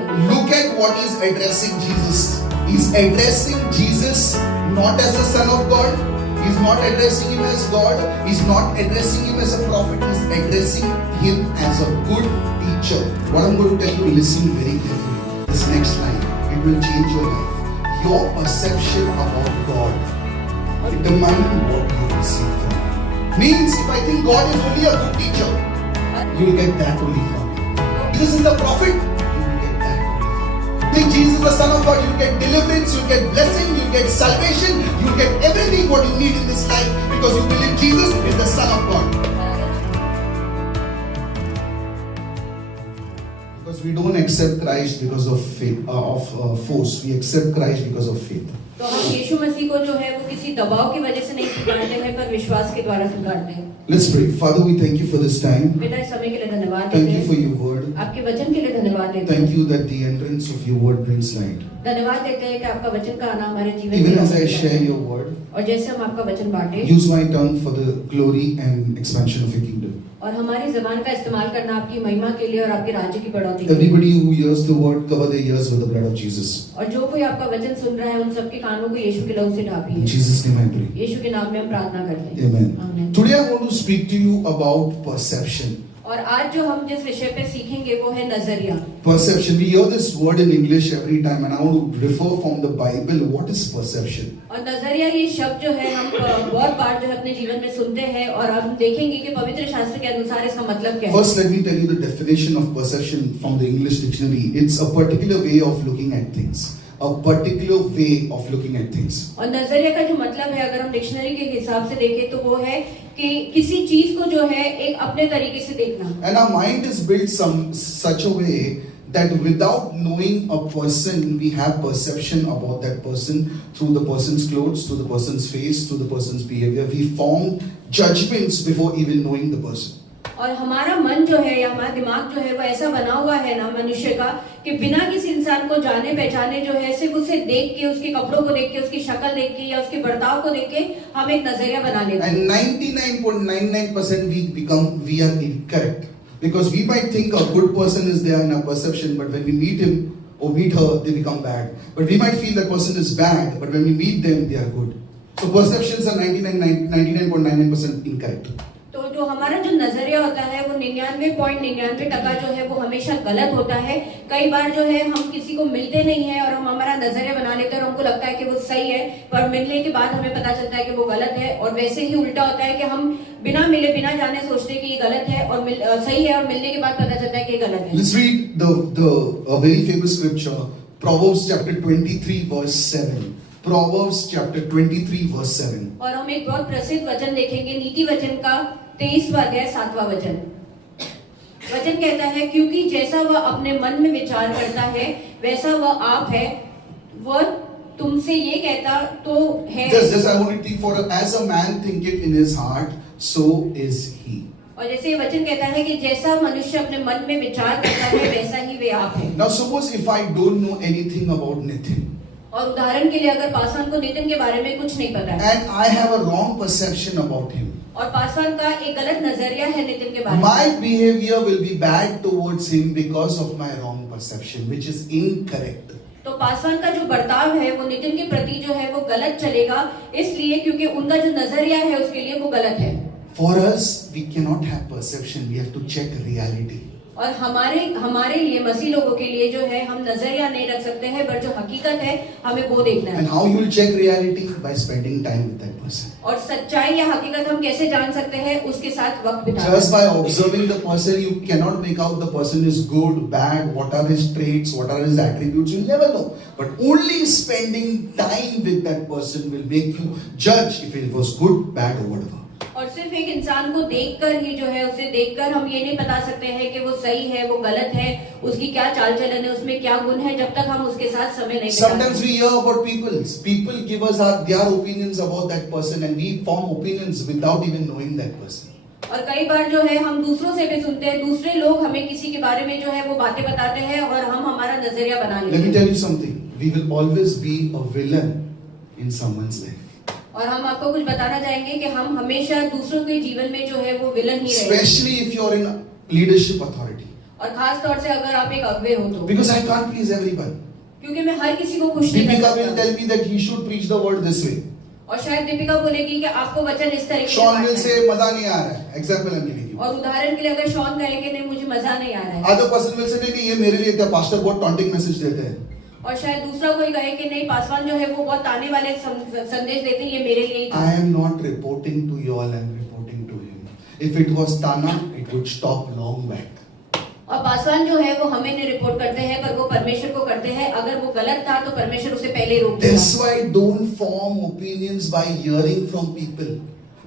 करूं। Look at what he's addressing Jesus. He's addressing Jesus not as the Son of God. He's not addressing him as God. He's not addressing him as a prophet. He's addressing him as a good teacher. What I'm going to tell you, listen very carefully. This next line, it will change your life. Your perception about God determines what you receive from him. Means if I think God is only a good teacher, you will get that only from him. Jesus is the prophet, you will get that only from him. Think Jesus is the Son of God, you get deliverance, you get blessing, you get salvation, you get everything what you need in this life because you believe Jesus is the Son of God. Because we don't accept Christ because of faith, force. We accept Christ because of faith. तो हम यीशु मसीह को जो है वो किसी दबाव की वजह से नहीं स्वीकारते हैं पर विश्वास के द्वारा स्वीकारते हैं। Let's pray. Father, we thank you for this time. बेटा इस समय के लिए धन्यवाद देते Thank you हैं। for your word. आपके वचन के लिए धन्यवाद देते हैं। Thank you that the entrance of your word brings light. धन्यवाद देते हैं कि आपका वचन का आना हमारे जीवन Even में as I share your word, और जैसे हम आपका वचन बांटे use my tongue for the glory and expansion of your kingdom. और हमारी ज़बान का इस्तेमाल करना आपकी महिमा के लिए और आपके राज्य की बढ़ोतरी के लिए। Everybody who hears the word, cover their ears with the blood of Jesus. और जो कोई आपका वचन सुन रहा है उन सबके कानों को यीशु के लहू से ढांपिए। In Jesus' name I pray. यीशु के नाम में हम प्रार्थना करते हैं। Amen. आमीन। Today I want to speak to you about perception. और आज जो हम जिस विषय पे सीखेंगे वो है नजरिया। Perception. We hear this word in English every time, and I want to refer from the Bible. What is perception? और नजरिया ये शब्द जो है हम बहुत बार जो है अपने जीवन में सुनते हैं और हम देखेंगे कि पवित्र शास्त्र के अनुसार इसका मतलब क्या है। First, let me tell you the definition of perception from the English dictionary. It's a particular way of looking at things. A particular way of looking at things. और नजरिया का जो मतलब है अगर हम डिक्शनरी के हिसाब से देखें तो वो है कि किसी चीज को जो है एक अपने तरीके से देखना। And our mind is built such a way that without knowing a person, we have perception about that person through the person's clothes, through the person's face, through the person's behavior. We form judgments before even knowing the person. और हमारा मन जो है या हमारा दिमाग जो है वो ऐसा बना हुआ है ना मनुष्य का कि बिना किसी इंसान को जाने पहचाने जो है सिर्फ उसे देख के उसके कपड़ों को देख के उसकी शक्ल देख के या उसके बर्ताव को देख के हम एक नजरिया बना लेते हैं। And 99.99% we are incorrect because we might think a good person is there in our perception, but when we meet him or meet her, they become bad. But we might feel that person is bad, but when we meet them, they are good. So perceptions are 99.99% incorrect. तो जो हमारा जो नजरिया होता है वो 99.99% जो है वो हमेशा गलत होता है। कई बार जो है हम किसी को मिलते नहीं है और हम हमारा नजरिया बना लेते हैं और हमको लगता है कि वो सही है पर मिलने के बाद हमें पता चलता है कि वो गलत है। और वैसे ही उल्टा होता है कि हम बिना मिले बिना जाने सोचते हैं कि ये गलत है और सही है और मिलने के बाद पता चलता है कि ये गलत है। Let's read a very famous scripture, Proverbs chapter 23 verse 7. Proverbs chapter 23 verse 7. और हम एक बहुत प्रसिद्ध वचन देखेंगे नीति वचन का 23वां अध्याय 7वां वचन। वचन कहता है क्योंकि जैसा वह अपने मन में विचार करता है वैसा वह आप है, वह तुमसे ये कहता तो है। Just I want to think for as a man thinketh in his heart, so is he. और जैसे ये वचन कहता है कि जैसा मनुष्य अपने मन में विचार करता है वैसा ही वे आप है। Now suppose if I don't know anything about Nitin. और उदाहरण के लिए अगर पासवान को नितिन के बारे में कुछ नहीं पता है and I have a wrong perception about him, और पासवान का एक गलत नजरिया है नितिन के बारे में, my behavior will be bad towards him because of my wrong perception, which is incorrect. तो पासवान का जो बर्ताव है वो नितिन के प्रति जो है वो गलत चलेगा इसलिए क्योंकि उनका जो नजरिया है उसके लिए वो गलत है। For us, we cannot have perception, we have to check reality. और हमारे लिए मसीह लोगों के लिए जो है हम नजरिया नहीं रख सकते हैं पर जो हकीकत है हमें वो देखना है। And how you will check reality? By spending time with that person. और सच्चाई या हकीकत हम कैसे जान सकते हैं? उसके साथ वक्त बिताना। Just by observing the person, you cannot make out the person is good, bad, what are his traits, what are his attributes. You'll never know. But only spending time with that person will make you judge if it was good, bad, or whatever. और सिर्फ एक इंसान को देखकर ही जो है उसे देखकर हम ये नहीं बता सकते हैं कि वो सही है वो गलत है, उसकी क्या चाल चलन है, उसमें क्या गुण है, जब तक हम उसके साथ समय नहीं बिताते। Sometimes we hear about people give us their opinions about that person and we form opinions without even knowing that person. और कई बार जो है हम दूसरों से भी सुनते हैं, दूसरे लोग हमें किसी के बारे में जो है वो बातें बताते हैं और हम हमारा नजरिया बना लेते हैं। Let me tell you something. We will always be a villain in someone's life. और हम आपको कुछ बताना चाहेंगे कि हम हमेशा दूसरों के जीवन में जो है वो विलन ही रहेंगे। Especially if you are in leadership authority. और खास तौर से अगर आप एक अगुवे हो तो, Because I can't please everyone. क्योंकि मैं हर किसी को खुश नहीं कर Deepika will सकता। tell me that he should preach the word this way. और शायद दीपिका बोलेगी कि आपको वचन इस तरीके से Sean बांटना will है। say, मजा नहीं आ रहा है. Example I'm giving you. और उदाहरण के लिए अगर शॉन कहे कि नहीं मुझे मजा नहीं आ रहा है, Other person will say, नहीं ये मेरे लिए क्या पास्टर बहुत टॉन्टिंग मैसेज देते हैं. और शायद दूसरा कोई कहे कि नहीं पासवान जो है वो बहुत ताने वाले संदेश देते हैं, ये मेरे लिए ही था। I am not reporting to you all, I am reporting to him. If it was Tana, it would stop long back. और पासवान जो है वो हमें नहीं रिपोर्ट करते हैं, पर वो परमेश्वर को करते हैं। अगर वो गलत था तो परमेश्वर उसे पहले ही रोक देगा। That's why don't form opinions by hearing from people.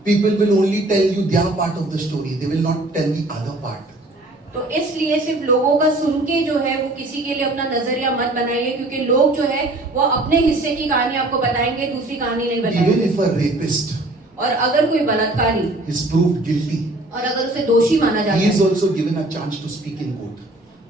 People will only tell you their part of the story. They will not tell the other part. तो इसलिए सिर्फ लोगों का सुन के जो है वो किसी के लिए अपना नजरिया मत बनाइए, क्योंकि लोग जो है वो अपने हिस्से की कहानी आपको बताएंगे, दूसरी कहानी नहीं Even बताएंगे। if a rapist और अगर कोई बलात्कारी is proved guilty, और अगर उसे दोषी माना जाता he is है also given a chance to speak in court.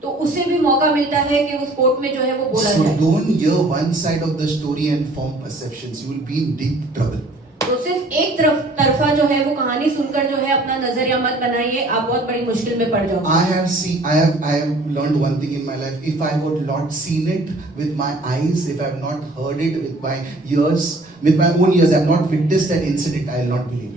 तो उसे भी मौका मिलता है कि उस कोर्ट में जो है वो बोला So जाए। don't hear one side of the story and form perceptions. You will be in deep trouble. तो सिर्फ एक तरफा जो है वो कहानी सुनकर जो है अपना नजरिया मत बनाइए, आप बहुत बड़ी मुश्किल में पड़ जाओ। I have learned one thing in my life. If I have not seen it with my eyes, if I have not heard it with my ears, with my own ears, I have not witnessed that incident, I will not believe it.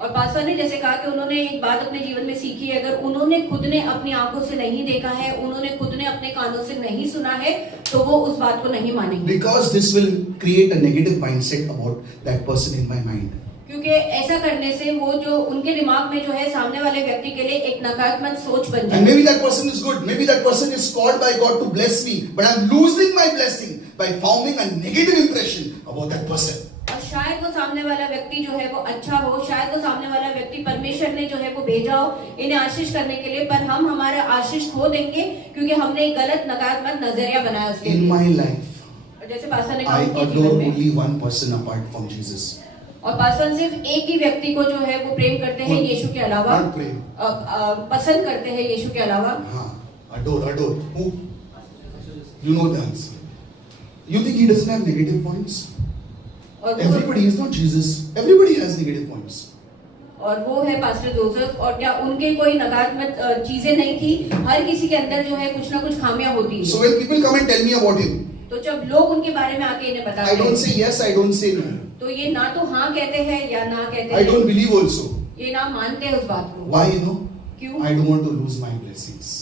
और पासवान ने जैसे कहा कि उन्होंने एक बात अपने जीवन में सीखी है, अगर उन्होंने खुद ने अपनी आंखों से नहीं देखा है, उन्होंने खुद ने अपने कानों से नहीं सुना है, तो वो उस बात को नहीं मानेंगे। Because this will create a negative mindset about that person in my mind. क्योंकि ऐसा करने से वो जो उनके दिमाग में जो है सामने वाले व्यक्ति के लिए एक नकारात्मक सोच बन And जाए। maybe that person is good. Maybe that person is called by God to bless me. But I'm losing my blessing by forming a negative impression about that person. और शायद वो सामने वाला व्यक्ति जो है वो अच्छा हो, शायद वो सामने वाला व्यक्ति परमेश्वर ने जो है वो भेजा हो इन्हें आशीष करने के लिए, पर हम हमारा आशीष खो देंगे क्योंकि हमने एक गलत नकारात्मक नजरिया बनाया उसके In लिए। my life, और जैसे पास्टर ने कहा I उनके adore जीवन में, only one person apart from Jesus. और पास्टर सिर्फ एक ही व्यक्ति को जो है वो प्रेम करते हैं यीशु के अलावा, Not pray. पसंद करते हैं यीशु के अलावा। हाँ, adore. Who? You know the answer. You think he doesn't have negative points? और वो Everybody is not Jesus. Everybody has negative points. और वो है पास्टर जोसेफ। और क्या उनके कोई नकारात्मक चीजें नहीं थी? हर किसी के अंदर जो है कुछ ना कुछ खामियां होती हैं। So when people come and tell me about him, तो जब लोग उनके बारे में आके इन्हें बताते I don't हैं, say yes, I don't say no. तो ये ना तो हाँ कहते हैं या ना कहते I don't हैं, believe also. ये ना मानते हैं उस बात को। Why, you know? क्यों? I don't want to lose my blessings.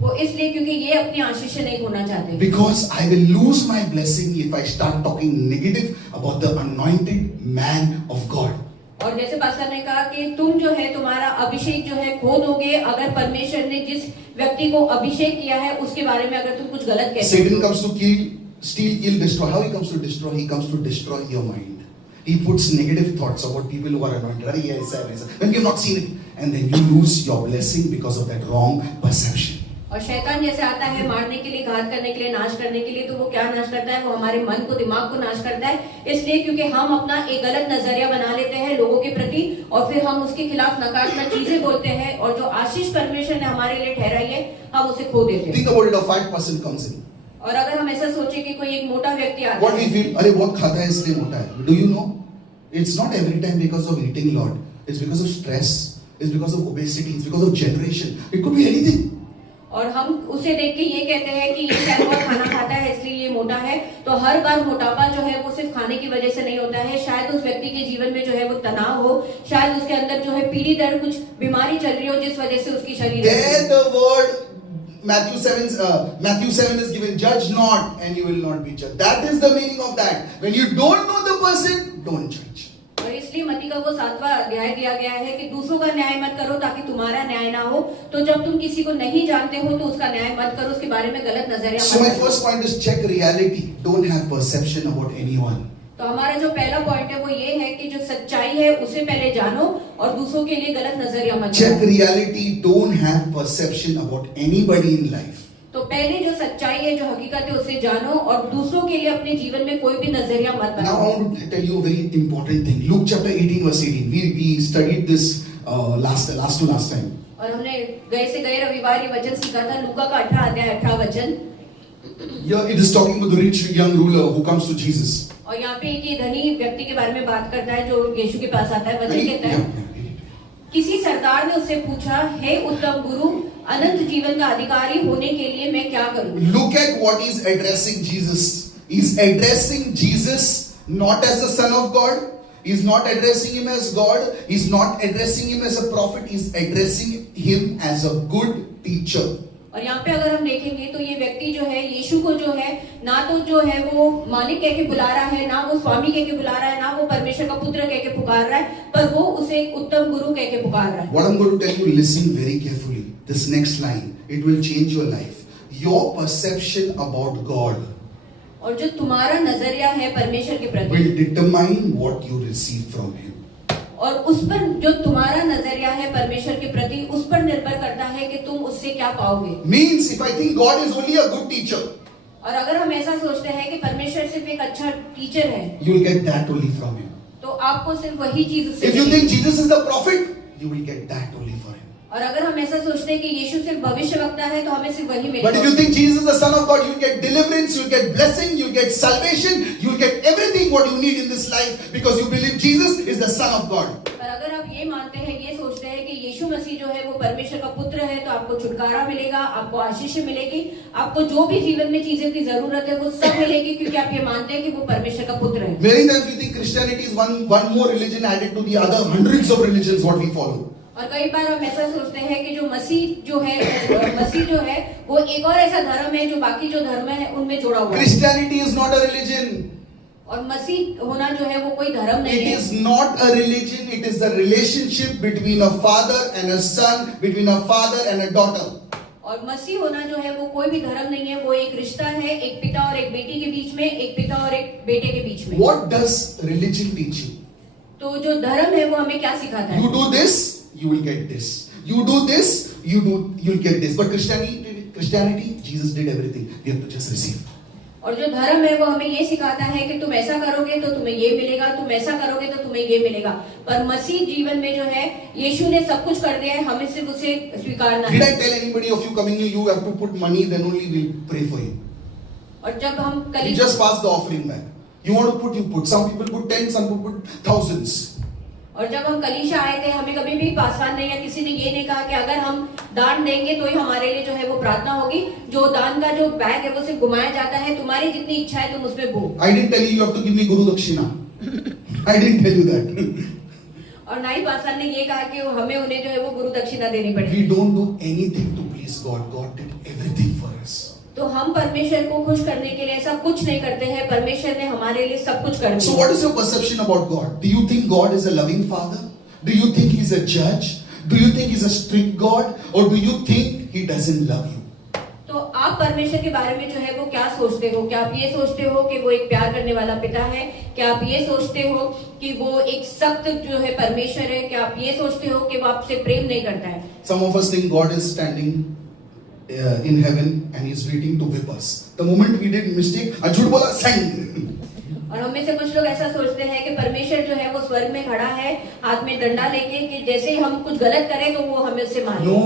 वो इसलिए क्योंकि ये अपनी आशीष से नहीं खोना चाहते। Because I will lose my blessing if I start talking negative about the anointed man of God. और जैसे पास्टर ने कहा कि तुम जो है तुम्हारा अभिषेक जो है खो दोगे अगर परमेश्वर ने जिस व्यक्ति को अभिषेक किया है उसके बारे में अगर तुम कुछ गलत कहते Satan हो। comes to kill, steal, kill, destroy. How he comes to destroy? He comes to destroy your mind. He puts negative thoughts about people who are anointed. Arey, aisa, aisa. When you have not seen it, and then you lose your blessing because of that wrong perception. और शैतान जैसे आता है मारने के लिए, घात करने के लिए, नाश करने के लिए, तो वो क्या नाश करता है? वो हमारे मन को, दिमाग को नाश करता है। इसलिए क्योंकि हम अपना एक गलत नजरिया बना लेते हैं लोगों के प्रति और फिर हम उसके खिलाफ नकारात्मक चीजें बोलते हैं और जो आशीष परमेश्वर ने हमारे लिए ठहराई है हम उसे खो देते हैं। Think about it, a fat person comes in. और अगर हम ऐसा सोचे कि कोई एक मोटा व्यक्ति आता What we है, feel, अरे बहुत खाता है इसलिए मोटा है. Do you know? It's not every time because of eating lot. It's because of stress. It's because of obesity. It's because of generation. It could be anything. और हम उसे देख के ये कहते हैं कि ये शायद बहुत खाना खाता है इसलिए ये मोटा है। तो हर बार मोटापा जो है वो सिर्फ खाने की वजह से नहीं होता है। शायद उस व्यक्ति के जीवन में जो है वो तनाव हो, शायद उसके अंदर जो है पीढ़ी दर कुछ बीमारी चल रही हो जिस वजह से उसकी शरीर There the word Matthew 7 is given, judge not and you will not be judged. That is the meaning of that. When you don't know the person, don't judge. और इसलिए मत्ती का वो 7वां अध्याय दिया गया है कि दूसरों का न्याय मत करो ताकि तुम्हारा न्याय ना हो। तो जब तुम किसी को नहीं जानते हो तो उसका न्याय मत करो, उसके बारे में गलत नजरिया So मत my करो। first point is check reality. Don't have perception about anyone. तो हमारा जो पहला पॉइंट है वो ये है कि जो सच्चाई है उसे पहले जानो और दूसरों के लिए गलत नजरिया मत Check करो। reality. Don't have perception about anybody in life. तो पहले जो सच्चाई है, जो हकीकत है उसे जानो और दूसरों के लिए अपने जीवन में कोई भी नजरिया मत Now I बनाओ। want to tell you a very important thing. Luke chapter 18 verse 18. We studied this last time. और हमने गए से गए रविवार ये वचन सीखा था, लूका का 18 अध्याय 18 वचन। Here it is talking about the rich young ruler who comes to Jesus. और यहाँ पे एक ये धनी व्यक्ति के बारे में बात करता है जो यीशु के पास आता है। वचन कहता है, किसी सरदार ने उससे पूछा, हे उत्तम गुरु, अनंत जीवन का अधिकारी होने के लिए मैं क्या करूं? Look at what he's addressing Jesus. He's addressing Jesus not as the Son of God. He's not addressing him as God. He's not addressing him as a prophet. He's addressing him as a good teacher. और यहाँ पे अगर हम देखेंगे तो ये व्यक्ति जो है यीशु को जो है ना तो जो है वो मालिक कह के बुला रहा है, ना वो स्वामी कह के बुला रहा है, ना वो परमेश्वर का पुत्र कह के पुकार रहा है, पर वो उसे उत्तम गुरु कह के पुकार रहा है। What I'm going to tell you, listen very carefully. This next line, it will change your life. Your perception about God और जो तुम्हारा नजरिया है परमेश्वर के प्रति will determine what you receive from Him. और उस पर जो तुम्हारा नजरिया है परमेश्वर के प्रति उस पर निर्भर करता है कि तुम उससे क्या पाओगे। Means if I think God is only a good teacher, और अगर हम ऐसा सोचते हैं कि परमेश्वर सिर्फ एक अच्छा टीचर है, you will get that only from Him. तो आपको सिर्फ वही चीज उससे If you मिलेगी। think Jesus is the prophet, you will get that only from Him. और अगर हम ऐसा सोचते हैं कि यीशु सिर्फ भविष्यवक्ता है तो हमें सिर्फ वही But if you मिलेगा। think Jesus is the Son of God, you get deliverance, you get blessing, you get salvation, you get everything what you need in this life because you believe Jesus is the Son of God. पर अगर आप ये मानते हैं, ये सोचते हैं कि यीशु मसीह जो है वो परमेश्वर का पुत्र है, तो आपको छुटकारा मिलेगा, आपको आशीष मिलेगी, आपको जो भी जीवन में चीजों की जरूरत है वो सब मिलेगी, क्योंकि आप ये मानते हैं कि वो परमेश्वर का पुत्र है। Many times we think Christianity is one more religion added to the other hundreds of religions what we follow. और कई बार हम ऐसा सोचते हैं कि जो मसीह जो है वो एक और ऐसा धर्म है जो बाकी जो धर्म है उनमें जुड़ा हुआ है। Christianity is not a religion. और मसीह होना जो है वो कोई धर्म नहीं It है। is not a religion. It is a relationship between a father and a son, between a father and a daughter. और मसीह होना जो है वो कोई भी धर्म नहीं है, वो एक रिश्ता है, एक पिता और एक बेटी के बीच में, एक पिता और एक बेटे के बीच में। What does religion teach you? तो जो धर्म है वो हमें क्या सिखाता है? You do this, you will get this. You do this, you'll get this. But Christianity, Jesus did everything. You have to just receive. और जो धर्म है वो हमें ये सिखाता है कि तुम ऐसा करोगे तो तुम्हें ये मिलेगा, तुम ऐसा करोगे तो तुम्हें ये मिलेगा। पर मसीह जीवन में जो है यीशु ने सब कुछ कर दिया है, हमें सिर्फ उसे स्वीकारना Did है। I tell anybody of you coming here, you have to put money, then only we'll pray for you. और जब हम You कलीसिया just pass the offering back. You want to put, you put. Some people put 10, some people put thousands. और जब हम कलीसिया आए थे, हमें कभी भी पासवान ने या किसी ने ये नहीं कहा कि अगर हम दान देंगे तो ही हमारे लिए जो है वो प्रार्थना होगी। जो दान का जो बैग है वो सिर्फ घुमाया जाता है, तुम्हारी जितनी इच्छा है तुम उसमें बो। I didn't tell you you have to give me Guru Dakshina. I didn't tell you that. और ना ही पासवान ने ये कहा कि हमें उन्हें जो है वो गुरु दक्षिणा देनी पड़ेगी। We don't do anything to please God. God did everything for us. तो हम परमेश्वर को खुश करने के लिए ऐसा कुछ नहीं करते हैं, परमेश्वर ने हमारे लिए सब कुछ कर So दिया। what is your perception about God? Do you think God is a loving father? Do you think He's a judge? Do you think He's a strict God? Or do you think He doesn't love you? तो आप परमेश्वर के बारे में जो है वो क्या सोचते हो? क्या आप ये सोचते हो कि वो एक प्यार करने वाला पिता है? क्या आप ये सोचते हो कि वो एक सख्त जो है परमेश्वर है? क्या आप ये सोचते हो कि वो आपसे प्रेम नहीं करता है? Some of us think God is standing in heaven and He's waiting to whip us. The moment we did mistake, झूठ बोला, send. और हम में से कुछ लोग ऐसा सोचते हैं कि परमेश्वर जो है वो स्वर्ग में खड़ा है हाथ में डंडा लेके कि जैसे ही हम कुछ गलत करें तो वो हमें उससे मारे। No,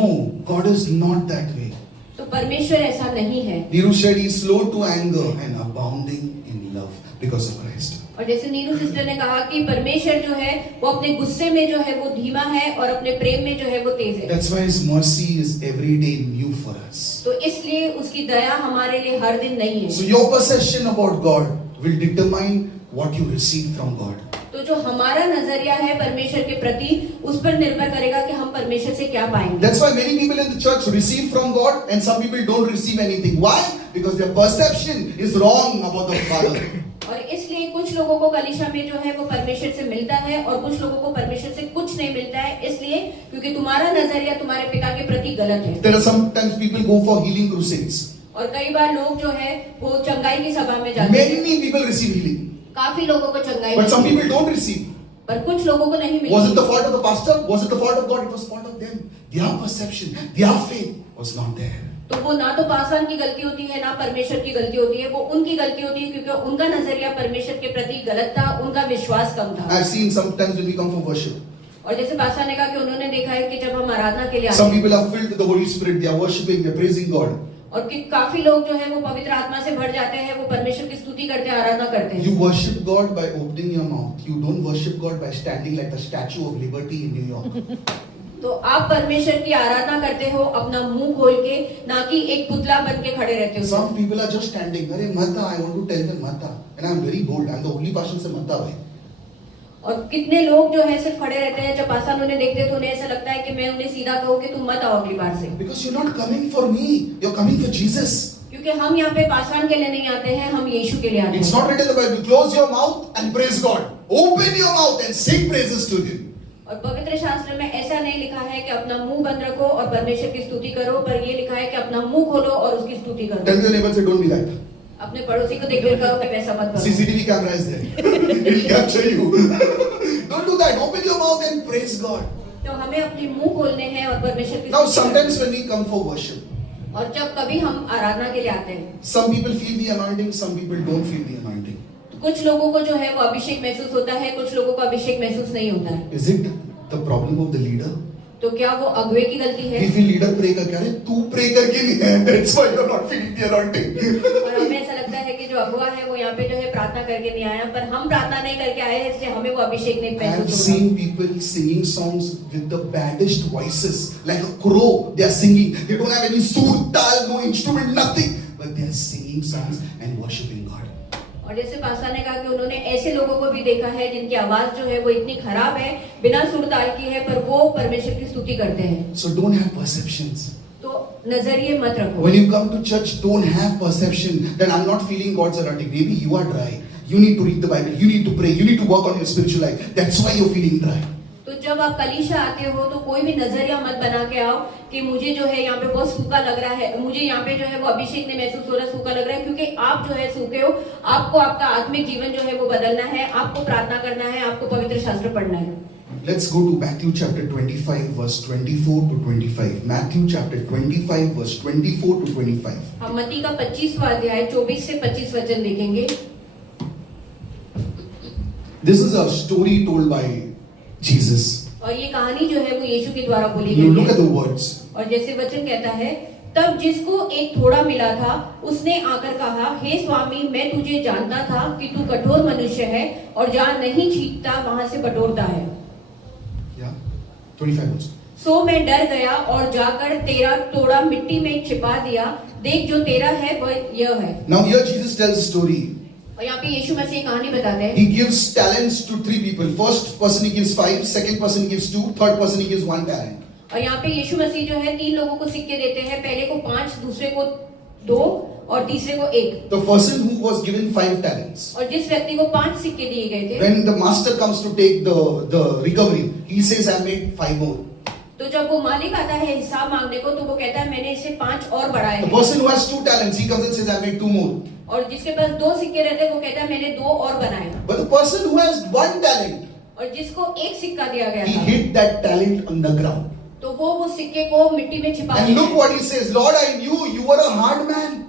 God is not that way. तो परमेश्वर ऐसा नहीं है। Niru said He's slow to anger and abounding in love because of Christ. और जैसे नीरू सिस्टर ने कहा कि परमेश्वर जो है वो अपने गुस्से में जो है वो धीमा है और अपने प्रेम में जो है वो तेज है। That's why His mercy is every day new for us. तो इसलिए उसकी दया हमारे लिए हर दिन नहीं है। So your perception about God will determine what you receive from God. तो जो हमारा नजरिया है परमेश्वर के प्रति उस पर निर्भर करेगा कि हम परमेश्वर से क्या पाएंगे। That's why many people in the church receive from God and some people don't receive anything. Why? Because their perception is wrong about the Father. और इसलिए कुछ लोगों को कलीसिया में जो है वो परमेश्वर से मिलता है और कुछ लोगों को परमेश्वर से कुछ नहीं मिलता है, इसलिए क्योंकि तुम्हारा नजरिया तुम्हारे पिता के प्रति गलत है। There are sometimes people go for healing crusades. और कई बार लोग जो है वो चंगाई की सभा में जाते हैं। Many people receive healing, काफी लोगों को चंगाई but some मिलती है, people don't receive. पर कुछ लोगों को नहीं Was it मिलती। the fault of the pastor? Was it the fault of God? It was fault of them. Their perception, their faith was not there. तो वो ना तो पासवान की गलती होती है ना परमेश्वर की गलती होती है, वो उनकी गलती होती है क्योंकि उनका नजरिया परमेश्वर के प्रति गलत था, उनका विश्वास कम था। I've seen sometimes when we come for worship, और जैसे पासवान ने कहा कि उन्होंने देखा है कि जब हम आराधना के लिए आते some हैं people are filled with the Holy Spirit. They are worshiping, they are praising God. और कि काफी लोग जो है वो पवित्र आत्मा से भर जाते हैं, वो परमेश्वर की स्तुति करते हैं, आराधना करते हैं। You worship God by opening your mouth. You don't worship God by standing like the Statue of Liberty in New York. तो आप परमेश्वर की आराधना करते हो अपना मुंह खोल के, ना कि एक पुतला बन के खड़े रहते हो। Some people are just standing. अरे मता, I want to tell them मता, and I'm very bold. I'm the only person से मता भाई. और कितने लोग जो है सिर्फ खड़े रहते हैं, जब पासान उन्हें देखते हैं तो उन्हें ऐसा लगता है कि मैं उन्हें सीधा कहूँ कि तुम मत आओ अगली बार से। Because you're not coming for me, you're coming for Jesus. क्योंकि हम यहाँ पे पासान के लिए नहीं आते हैं, हम यीशु के लिए आते It's हैं। not written in the Bible. Close your mouth and praise God. Open your mouth and sing praises to Him. और पवित्र शास्त्र में ऐसा नहीं लिखा है कि अपना मुंह बंद रखो और परमेश्वर की स्तुति करो, पर ये लिखा है कि अपना मुंह खोलो और उसकी स्तुति करो। Tell your neighbor, say, don't be that. अपने पड़ोसी को देखकर कहो कि वैसा मत करो। CCTV camera is there. It will capture you. Don't do that. Open your mouth and praise God. तो हमें अपने मुंह खोलने हैं और परमेश्वर की Now, स्तुति sometimes when we come for worship, करनी। और जब कभी हम आराधना के लिए आते हैं, some people feel the anointing, some people don't feel the anointing. तो कुछ लोगों को जो है वो अभिषेक महसूस होता है, कुछ लोगों को अभिषेक महसूस नहीं होता है। Is it the problem of the leader? तो क्या वो अगुवे की गलती है? We feel leader pray करके, अरे तू pray करके नहीं है, that's why you're not feeling the anointing. और हमें ऐसा लगता है कि जो अगुवा है वो यहाँ पे जो है प्रार्थना करके नहीं आया, पर हम प्रार्थना नहीं करके आए हैं, इसलिए हमें वो अभिषेक नहीं I have महसूस होगा। seen people singing songs with the baddest voices, like a crow. They are singing. They don't have any sur, tal, no instrument, nothing, but they are singing songs and worshiping God. और जैसे pastor ने कहा कि उन्होंने ऐसे लोगों को भी देखा है जिनकी आवाज जो है वो इतनी खराब है, बिना सुर ताल की है, पर वो परमेश्वर की स्तुति करते हैं। So don't have perceptions. तो नजरिए मत रखो। When you come to church, don't have perception that I'm not feeling God's anointing. Maybe you are dry. You need to read the Bible. You need to pray. You need to work on your spiritual life. That's why you're feeling dry. तो जब आप कलीसिया आते हो तो कोई भी नजरिया मत बना के आओ कि मुझे जो है यहाँ पे बहुत सूखा लग रहा है, मुझे यहाँ पे जो है वो अभिषेक नहीं महसूस हो रहा, सूखा लग रहा है, क्योंकि आप जो है सूखे हो। आपको आपका आत्मिक जीवन जो है वो बदलना है, आपको प्रार्थना करना है, आपको पवित्र शास्त्र पढ़ना है। Let's go to Matthew chapter 25 verse 24 to 25. Matthew chapter 25 verse 24 to 25. हम मत्ती का 25वां अध्याय 24 से 25 वचन देखेंगे। This is a story told by Jesus. और ये कहानी जो है वो यीशु के द्वारा बोली You look गई at है। the words. और जैसे वचन कहता है, तब जिसको एक थोड़ा मिला था उसने आकर कहा, हे स्वामी, मैं तुझे जानता था कि तू कठोर मनुष्य है और जहाँ नहीं छींटता वहां से बटोरता है। Yeah. 25 words. सो मैं डर गया और जाकर तेरा तोड़ा मिट्टी में छिपा दिया। देख जो तेरा है वह यह है। Now here Jesus tells a story. और यहाँ पे यीशु मसीह कहानी बताते हैं। He gives talents to 3 people. First person he gives 5, second person he gives 2, third person he gives 1 talent. और यहाँ पे यीशु मसीह जो है 3 लोगों को सिक्के देते हैं, पहले को 5, दूसरे को 2 और तीसरे को 1। The person who was given 5 talents. और जिस व्यक्ति को 5 सिक्के दिए गए थे, When the master comes to take the recovery, he says, I made 5 more. तो जब वो मालिक आता है हिसाब मांगने को, तो वो कहता है मैंने इसे 5 और बढ़ाए The हैं। person who has 2 talents, he comes and says, I made 2 more. और जिसके पास 2 सिक्के रहते हैं वो कहता है मैंने 2 और बनाए। But the person who has 1 talent, और जिसको 1 सिक्का दिया गया he था, hid that talent on the ground. तो वो सिक्के को मिट्टी में छिपा And दिया। look what he says, Lord, I knew you were a hard man,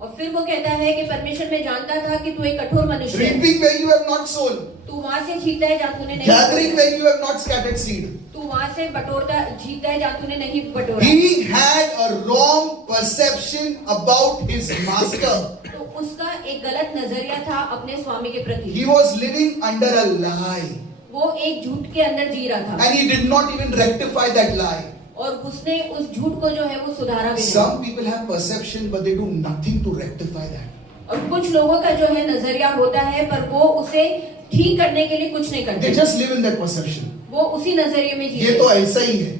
और फिर वो कहता है कि परमेश्वर मैं जानता था कि तू एक कठोर मनुष्य है। reaping where you have not sown, तू वहां से छीनता है जहाँ तूने नहीं gathering where you have not scattered seed. तू वहां से बटोरता छीनता है जहाँ तूने नहीं बटोरा। He had a wrong perception about his master. तो उसका एक गलत नजरिया था अपने स्वामी के प्रति। He was living under a lie. वो एक झूठ के अंदर जी रहा था And he did not even rectify that lie. और उसने उस झूठ को जो है वो सुधारा भी नहीं। Some people have perception, but they do nothing to rectify that. और कुछ लोगों का जो है नजरिया होता है, पर वो उसे ठीक करने के लिए कुछ नहीं They करते। just live in that perception. वो उसी नजरिए में ये जीते तो ऐसा ही है.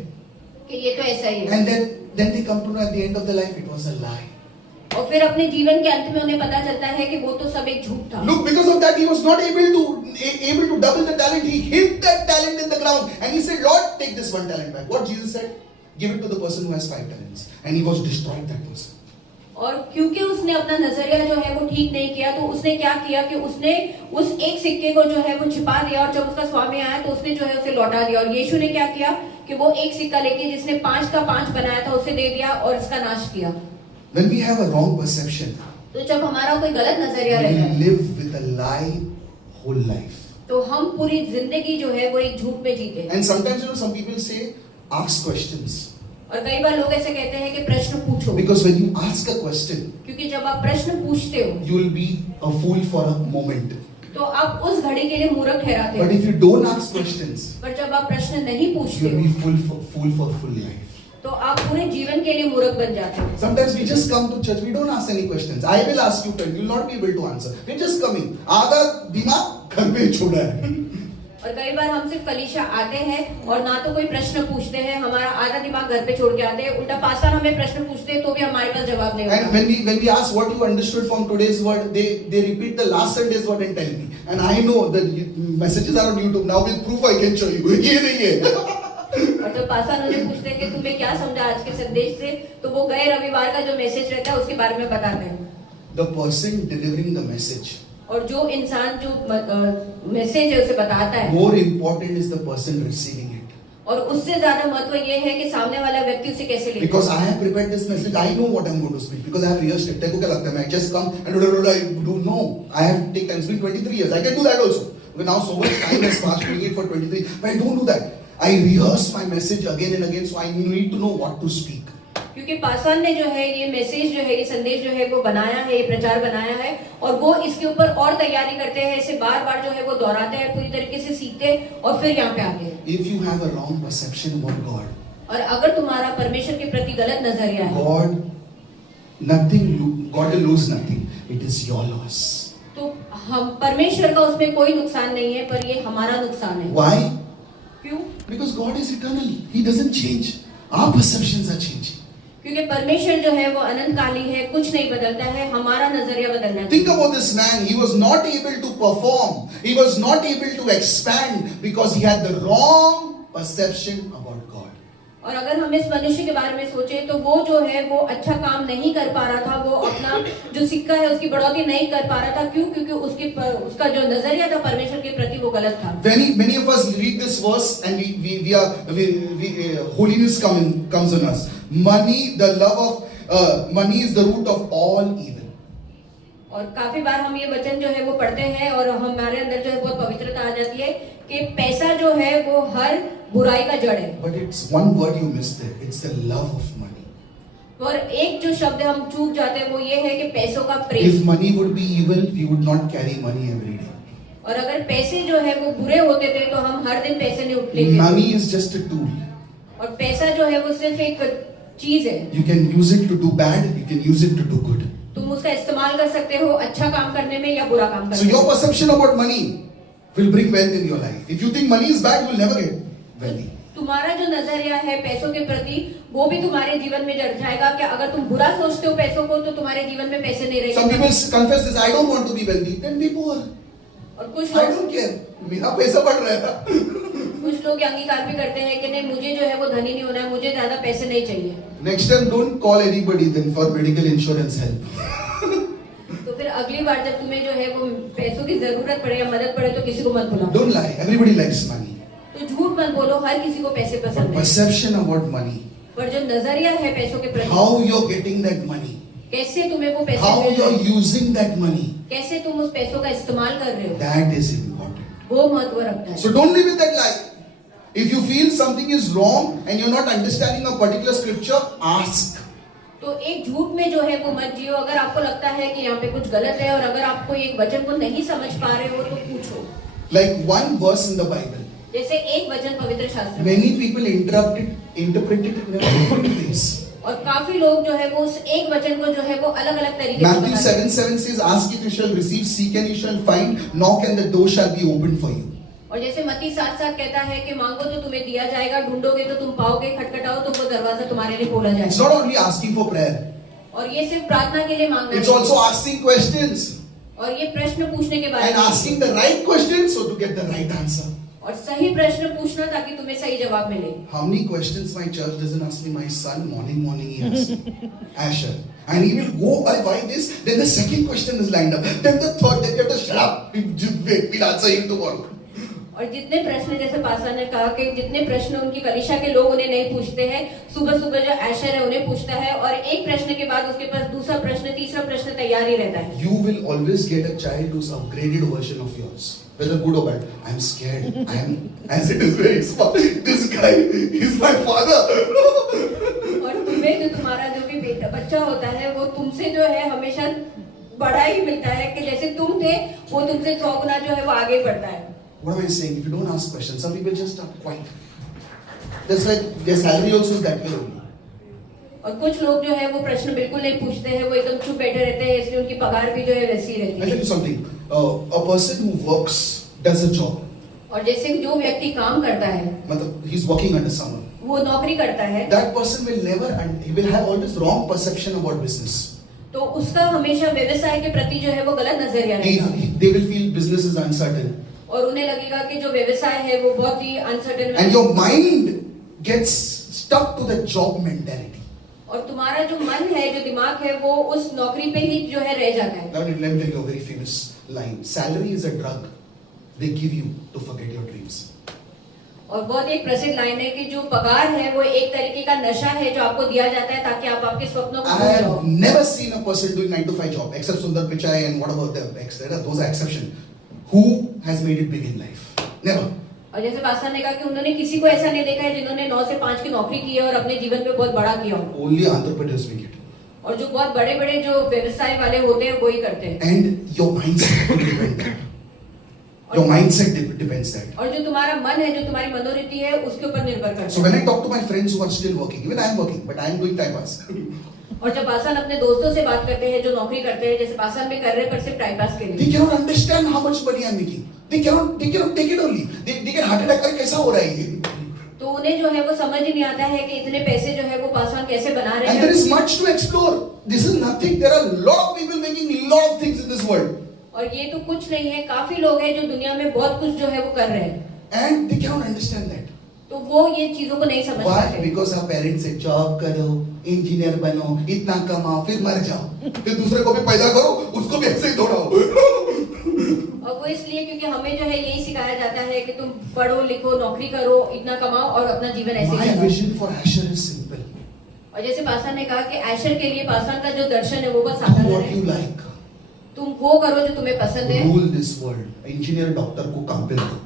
कि ये तो ऐसा ही है। And then they come to know at the end of the life it was a lie. और फिर अपने जीवन के अंत में उन्हें पता चलता है कि वो तो सब एक झूठ था। Look, because of that he was not able to double the talent. He hid that talent in the ground and he said, Lord, take this 1 talent back. What Jesus said? Give it to the person who has 5 talents. And he was destroyed, that person. और क्योंकि उसने अपना नजरिया जो है वो ठीक नहीं किया, तो उसने क्या किया कि उसने उस एक सिक्के को जो है वो छिपा दिया, और जब उसका स्वामी आया तो उसने जो है उसे लौटा दिया। और यीशु ने क्या किया कि वो एक सिक्का लेके जिसने 5 का 5 बनाया था उसे दे दिया और इसका नाश किया। When we have a wrong perception, तो जब हमारा कोई गलत नजरिया we रहता है, live with a lie whole life. तो हम पूरी जिंदगी जो है वो एक झूठ में जीते हैं। And sometimes some people say, ask questions. और कई बार लोग ऐसे कहते हैं कि प्रश्न पूछो, Because when you ask a question, क्योंकि जब आप प्रश्न पूछते हो you will be a fool for a moment. तो आप उस घड़ी के लिए मूर्ख ठहराते But हैं। if you don't ask questions, पर जब आप प्रश्न नहीं पूछते you'll हो, be fool for full life. तो आप पूरे जीवन के लिए मूर्ख बन जाते हैं। Sometimes we just come to church, we don't ask any questions. I will ask you 10, you'll not be able to answer. We're just coming. आधा दिमाग घर में छोड़ा है. और कई बार हम सिर्फ कलीसिया आते हैं और ना तो कोई प्रश्न पूछते हैं, हमारा आधा दिमाग घर पे छोड़ के आते हैं। उल्टा पास्टर हमें प्रश्न पूछते हैं तो भी हमारे पास जवाब नहीं And होता। when we ask what you understood from today's word, they repeat the last Sunday's word and tell me. And I know that messages are on YouTube. Now with proof I can show you. ये नहीं है. और जब pastor उन्हें पूछते हैं कि तुम्हें क्या समझा आज के संदेश से, तो वो गए रविवार का जो मैसेज रहता है उसके बारे में बताते हैं। The person delivering the message, और जो इंसान जो मैसेज है उसे बताता है, more important is the person receiving it. और उससे ज्यादा महत्व ये है कि सामने वाला व्यक्ति उसे कैसे लेता है। Because I have prepared this message, I know what I'm going to speak. Because I have rehearsed it. तेरे को क्या लगता है? I just come and I do know. I have taken time. It's been 23 years. I can do that also. But now so much time has passed doing it for 23. But I don't do that. I rehearse my message again and again, so I need to know what to speak. क्योंकि पासवान ने जो है ये message जो है, ये संदेश जो है वो बनाया है, ये प्रचार बनाया है, और वो इसके ऊपर और तैयारी करते हैं, इसे बार बार जो है वो दोहराते हैं, पूरी तरीके से सीखते हैं और फिर यहाँ पे आते हैं। If you have a wrong perception about God, और अगर तुम्हारा परमेश्वर के प्रति गलत नजरिया है, God will lose nothing. It is your loss. तो हम परमेश्वर का उसमें कोई नुकसान नहीं है, पर ये हमारा नुकसान है। Why? क्यों? Because God is eternal. He doesn't change. Our perceptions are changing. क्योंकि परमेश्वर जो है वो अनंतकाली है, कुछ नहीं बदलता है, हमारा नजरिया बदलना चाहिए। Think about this man. He was not able to perform. He was not able to expand because he had the wrong perception about God. और अगर हम इस मनुष्य के बारे में सोचें तो वो जो है वो अच्छा काम नहीं कर पा रहा था, वो अपना जो सिक्का है उसकी बढ़ोतरी नहीं कर पा रहा था। क्यों? क्योंकि उसका जो नजरिया था परमेश्वर के प्रति वो गलत था। Many of us read this verse and holiness comes on us. The love of money is the root of all evil. और काफी बार हम ये वचन जो है वो पढ़ते हैं और हमारे अंदर जो है बहुत पवित्रता आ जाती है कि पैसा जो है वो हर बुराई का जड़ है। But it's one word you missed there. It's the love of money. और एक जो शब्द हम चूक जाते हैं वो ये है कि पैसों का प्रेम। If money would be evil, we would not carry money every day. और अगर पैसे जो है वो बुरे होते थे तो हम हर दिन पैसे नहीं लेते। Money is just a tool. और पैसा जो है वो सिर्फ एक चीज है। You can use it to do bad. You can use it to do good. तुम उसका इस्तेमाल कर सकते हो अच्छा काम करने में या बुरा काम करने So में। your perception about money will bring wealth in your life. If you think money is bad, you will never get wealthy. तुम्हारा जो नजरिया है पैसों के प्रति वो भी तुम्हारे जीवन में जड़ जाएगा कि अगर तुम बुरा सोचते हो पैसों को तो तुम्हारे जीवन में पैसे नहीं Some रहेंगे। people confess this. I don't want to be wealthy. Then be poor. और कुछ I लोग don't care. मेरा पैसा बढ़ रहा है। कुछ लोग अंगीकार भी करते हैं कि नहीं मुझे जो है वो धनी नहीं होना है, मुझे ज्यादा पैसे नहीं चाहिए। Next time, don't call anybody then for medical insurance help. तो फिर अगली बार जब तुम्हें जो है वो पैसों की जरूरत पड़े या मदद पड़े तो किसी को मत बुलाओ। Don't lie. Everybody likes money. तो झूठ मत बोलो, हर किसी को पैसे But पसंद है, perception about money, पर जो नजरिया है पैसों के प्रति, how you're getting that money, कैसे तुम्हें वो पैसे how मिल रहे you're हैं, using that money, कैसे तुम उस पैसों का इस्तेमाल कर रहे हो, that is important. वो महत्व रखता है। So don't live with that lie. If you feel something is wrong and you're not understanding a particular scripture, ask. तो एक झूठ में जो है वो मत जियो। अगर आपको लगता है कि यहाँ पे कुछ गलत है और अगर आपको एक वचन को नहीं समझ पा रहे हो तो पूछो। Like one verse in the Bible, जैसे एक वचन पवित्र शास्त्र में, many people interpret it in different ways. और काफी लोग जो है वो उस एक वचन को जो है वो अलग अलग तरीके से Matthew बताते हैं। 7:7 says, "Ask and you shall receive; seek and you shall find; knock and the door shall be opened for you." और जैसे मत्ती 7:7 कहता है कि मांगो तो तुम्हें दिया जाएगा, ढूंढोगे तो तुम पाओगे, खटखटाओ तो वो दरवाजा तुम्हारे लिए खोला It's जाएगा। not only asking for prayer; और ये सिर्फ प्रार्थना के लिए मांगना it's नहीं, also asking questions और ये प्रश्न पूछने के बारे and में, asking the right questions so to get the right answer. और सही प्रश्न पूछना ताकि तुम्हें सही जवाब मिले। How many questions my church doesn't ask me? My son, morning he asks Asher, and he will go, why this? Then the second question is lined up. Then the third, then you have to shut up. Wait, we'll answer you tomorrow. और जितने प्रश्न, जैसे pastor ने कहा कि जितने प्रश्न उनकी कलीसिया के लोग उन्हें नहीं पूछते हैं, सुबह सुबह जो एशर है उन्हें पूछता है, और एक प्रश्न के बाद उसके पास दूसरा प्रश्न, तीसरा प्रश्न तैयार ही रहता है। You will always get a child who's upgraded version of yours, whether good or bad. I'm scared. As it is very smart. This guy is my father. और तुम्हें जो तुम्हारा जो भी बेटा बच्चा होता है वो तुमसे जो है हमेशा बड़ा ही मिलता है कि जैसे तुम थे वो तुमसे 100 गुना जो है वो आगे बढ़ता है। What am I saying? If you don't ask questions, some people just are quiet. That's why their salary also is that way only. और कुछ लोग जो है वो प्रश्न बिल्कुल नहीं पूछते हैं, वो एकदम चुप बैठे रहते हैं, इसलिए उनकी पगार भी जो है वैसी ही I'll रहती tell है। you something. A person who works, does a job. और जैसे जो व्यक्ति काम करता है, मतलब he's working under someone. वो नौकरी करता है, That person will never, and he will have always wrong perception about business. तो उसका हमेशा व्यवसाय के प्रति जो है वो गलत नजरिया रहेगा। They will feel business is uncertain. और उन्हें लगेगा कि जो व्यवसाय है वो बहुत ही uncertain And your mind gets stuck to the job mentality. और तुम्हारा जो मन है, जो दिमाग है, वो उस नौकरी पे ही जो है रह जाता है। Now let me tell you a very famous line. Salary is a drug they give you to forget your dreams. और बहुत एक प्रसिद्ध लाइन है कि जो पगार है वो एक तरीके का नशा है जो आपको दिया जाता है ताकि आप आपके स्वप्नों को I भूल जाओ। have never seen a person doing 9 to 5 job except Sundar Pichai and what about them? Those are exception. Who has made it big in life? Never. और जैसे पास्टर ने कहा कि उन्होंने किसी को ऐसा नहीं देखा है जिन्होंने 9 से 5 की नौकरी की है और अपने जीवन में बहुत बड़ा किया हो। Only entrepreneurs make it. और जो बहुत बड़े बड़े जो व्यवसाय वाले होते हैं वो ही करते हैं। And your mindset will depend that. Your mindset depends that. और जो तुम्हारा मन है, जो तुम्हारी मनोवृत्ति है, उसके ऊपर निर्भर करता So है। when I talk to my friends who are still working, even I am working, but I am doing time pass. और जब पासन अपने दोस्तों से बात करते हैं जो नौकरी करते हैं, जैसे पासन में कर रहे पर सिर्फ टाइम पास के They लिए, cannot understand how much money I am making. They cannot take it only. They get heart attack अरे कैसा हो रहा है ये? तो उन्हें जो है वो समझ ही नहीं आता है कि इतने पैसे जो है वो पासन कैसे बना रहे And हैं। there is much to explore. This is nothing. There are a lot of people making a lot of things in this world. और ये तो कुछ नहीं है, काफी लोग हैं जो दुनिया में बहुत कुछ जो है वो कर रहे हैं। And they cannot understand that. तो वो ये चीजों को नहीं समझ Why? पाते। Because our parents say job करो, इंजीनियर बनो, इतना कमाओ, फिर मर जाओ, फिर दूसरे को भी पैदा करो, उसको भी ऐसे ही दौड़ाओ। और वो इसलिए क्योंकि हमें जो है यही सिखाया जाता है कि तुम पढ़ो लिखो, नौकरी करो, इतना कमाओ और अपना जीवन ऐसे My he Jio. vision for Asher is simple. और जैसे पासन ने कहा कि ऐशर के लिए पासन का जो दर्शन है वो बस Do साकार what you है। like. तुम वो करो जो तुम्हें पसंद है Rule this world. Engineer doctor को काम पे रखो.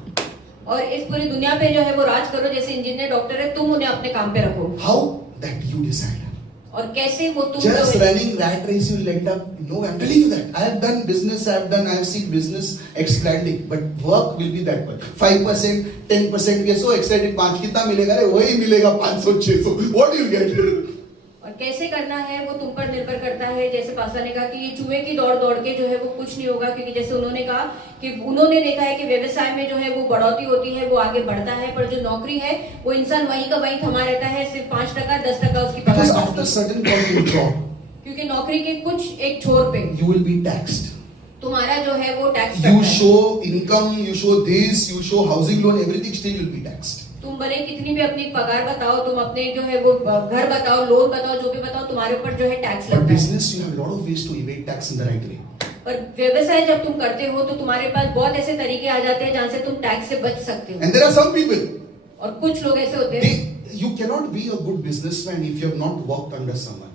और इस पूरी दुनिया पे जो है वो राज करो। जैसे इंजीनियर डॉक्टर है, तुम उन्हें अपने काम पे रखो। How? That you decide. और कैसे वो तुम Just जो है- running rat race, you will end up. No, I'm telling you that. I have done business. I have seen business expanding, but work will be that one. 5%, 10% ये so excited. 5 कितना मिलेगा रे? वही मिलेगा 500, 600. What do you get? और कैसे करना है वो तुम पर निर्भर करता है। जैसे पासा ने कहा कि ये चूहे की दौड़ दौड़ के जो है वो कुछ नहीं होगा, क्योंकि जैसे उन्होंने कहा कि उन्होंने देखा है कि व्यवसाय में जो है वो बढ़ोतरी होती है, वो आगे बढ़ता है, पर जो नौकरी है वो इंसान वहीं का वहीं थमा रहता है। सिर्फ 5%, 10% उसकी Because पगार after बढ़ती है। certain point you drop, क्योंकि नौकरी के कुछ एक छोर पे you will be taxed. तुम्हारा जो है वो tax You show income, you show this, you show housing loan, everything still will be taxed. तुम भले कितनी भी अपनी पगार बताओ, तुम अपने जो है वो घर बताओ, लोन बताओ, जो भी बताओ, तुम्हारे ऊपर जो है टैक्स But लगता है। business, you have a lot of ways to evade tax in the right way. पर व्यवसाय जब तुम करते हो तो तुम्हारे पास बहुत ऐसे तरीके आ जाते हैं जहाँ से तुम टैक्स से बच सकते हो। And there are some people, और कुछ लोग ऐसे होते हैं, you cannot be a good businessman if you have not worked under someone.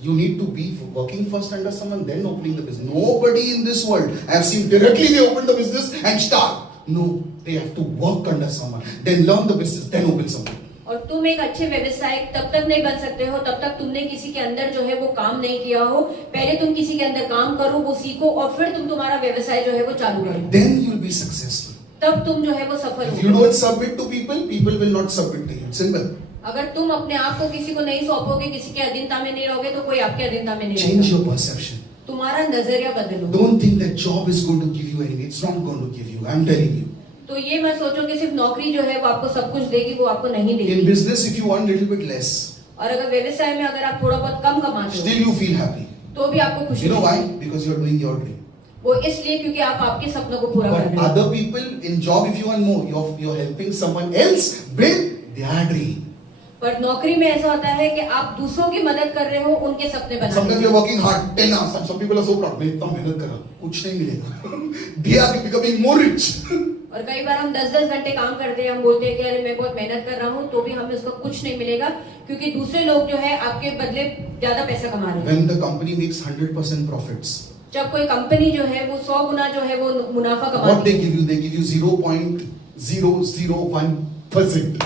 You need to be working first under someone, then opening the business. Nobody in this world, I have seen directly they open the business and start. No, they have to work under someone, then learn the business, then open something. और तुम एक अच्छे व्यवसायिक तब तक नहीं बन सकते हो तब तक तुमने किसी के अंदर जो है वो काम नहीं किया हो। पहले तुम किसी के अंदर काम करो, वो सीखो और फिर तुम तुम्हारा व्यवसाय जो है वो चालू करो, Then you will be successful. तब तुम जो है वो सफल If you हो। don't submit to people, people will not submit to you. Simple. अगर तुम अपने आप को किसी को नहीं सौंपोगे, किसी के अधीनता में नहीं रहोगे, तो कोई आपके अधीनता में नहीं Change रहेगा। your perception. तुम्हारा नजरिया बदलो। Don't think that job is going to give you anything. It's not going to give you. I'm telling you. तो ये मैं सोचो कि सिर्फ नौकरी जो है वो आपको सब कुछ देगी, वो आपको नहीं In देगी। business, if you earn little bit less, और अगर व्यवसाय में अगर आप थोड़ा बहुत कम कमाते हो still you feel happy. तो भी आपको खुशी You know why? मिलेगी। Because you're doing your dream. वो इसलिए क्योंकि आप आपके सपनों को पूरा कर But रहे हो। other people in job, if you earn more, you're helping someone else build their dream. पर नौकरी में ऐसा होता है कि आप दूसरों की मदद कर रहे हो उनके सपने बनाने Sometimes में। you're working hard, 10 hours. Some people are so proud. मैं इतना मेहनत कर रहा हूँ, कुछ नहीं मिलेगा. They are becoming more rich. और कई बार हम 10-10 घंटे काम करते हैं, हम बोलते हैं कि अरे मैं बहुत मेहनत कर रहा हूँ, तो भी हमें उसका कुछ नहीं मिलेगा, क्योंकि दूसरे लोग जो है आपके बदले ज्यादा पैसा कमा रहे हैं। When the company makes 100% profits, जब कोई कंपनी जो है वो 100 गुना जो है वो मुनाफा what कमाती they है, give you? They give you 0.001%.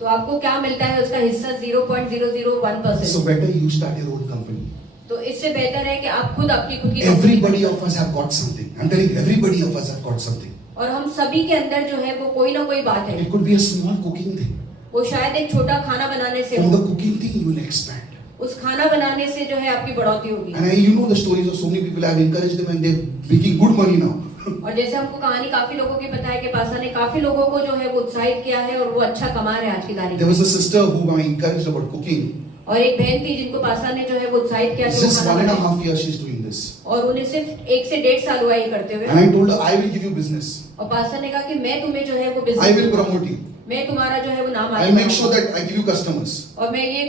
तो आपको क्या मिलता है? उसका हिस्सा 0.001%। So better you start your own company. तो इससे बेहतर है कि आप खुद अपनी खुद की Everybody of us have got something. I'm telling you, everybody of us have got something. और हम सभी के अंदर जो है वो कोई ना कोई बात है. It could be a small cooking thing. वो शायद एक छोटा खाना बनाने से From हो. the cooking thing, you will expand. उस खाना बनाने से जो है आपकी बढ़ोतरी होगी. And you know the stories of so many people. I have encouraged them and they're making good money now. और जैसे हमको कहानी काफी लोगों की पता है कि पासा ने काफी लोगों को जो है वो उत्साहित किया है और वो अच्छा कमा रहे हैं आज की तारीख There में. was a sister whom I encouraged about cooking. और एक बहन थी जिनको पासा ने जो है वो उत्साहित किया कि वो Just खाना 1.5 बनाए. years she's doing this. और उन्हें सिर्फ 1 से 1.5 साल हुआ ये करते हुए. And I told her, I will give you business. और पासा ने कहा कि मैं तुम्हें जो है वो I business will promote you. मैं तुम्हारा जो है वो नाम I'll make sure that I give you customers. और मैं ये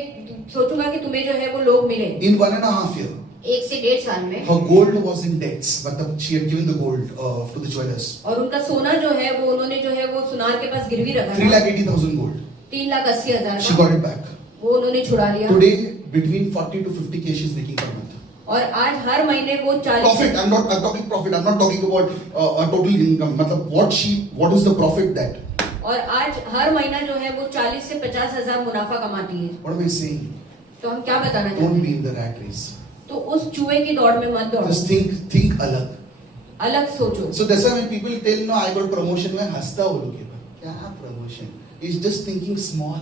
सोचूंगा कि तुम्हें जो है वो लोग मिले. In 1.5 years, 1 से 1.5 साल में. her gold was in debts, but she had given the gold to the jewelers. और उनका सोना जो है वो उन्होंने जो है वो सुनार के पास गिरवी रखा था. 3,80,000 gold. 3,80,000 She got it back. वो उन्होंने छुड़ा लिया. Today, between 40 to 50K she's making per month. और आज हर महीने वो 40 Profit. I'm talking profit. I'm not talking about a total income. मतलब what is the profit that? और आज हर महीना जो है वो 40 से 50,000 मुनाफा कमाती है. What am I saying? तो हम क्या बताना चाहते Don't हैं? be in the rat race. तो उस चूहे की दौड़ में मत दौड़ो. Just think अलग. अलग सोचो. So that's why when people tell no, I got promotion, मैं हंसता हूँ लोग के पास. क्या promotion? He's just thinking small.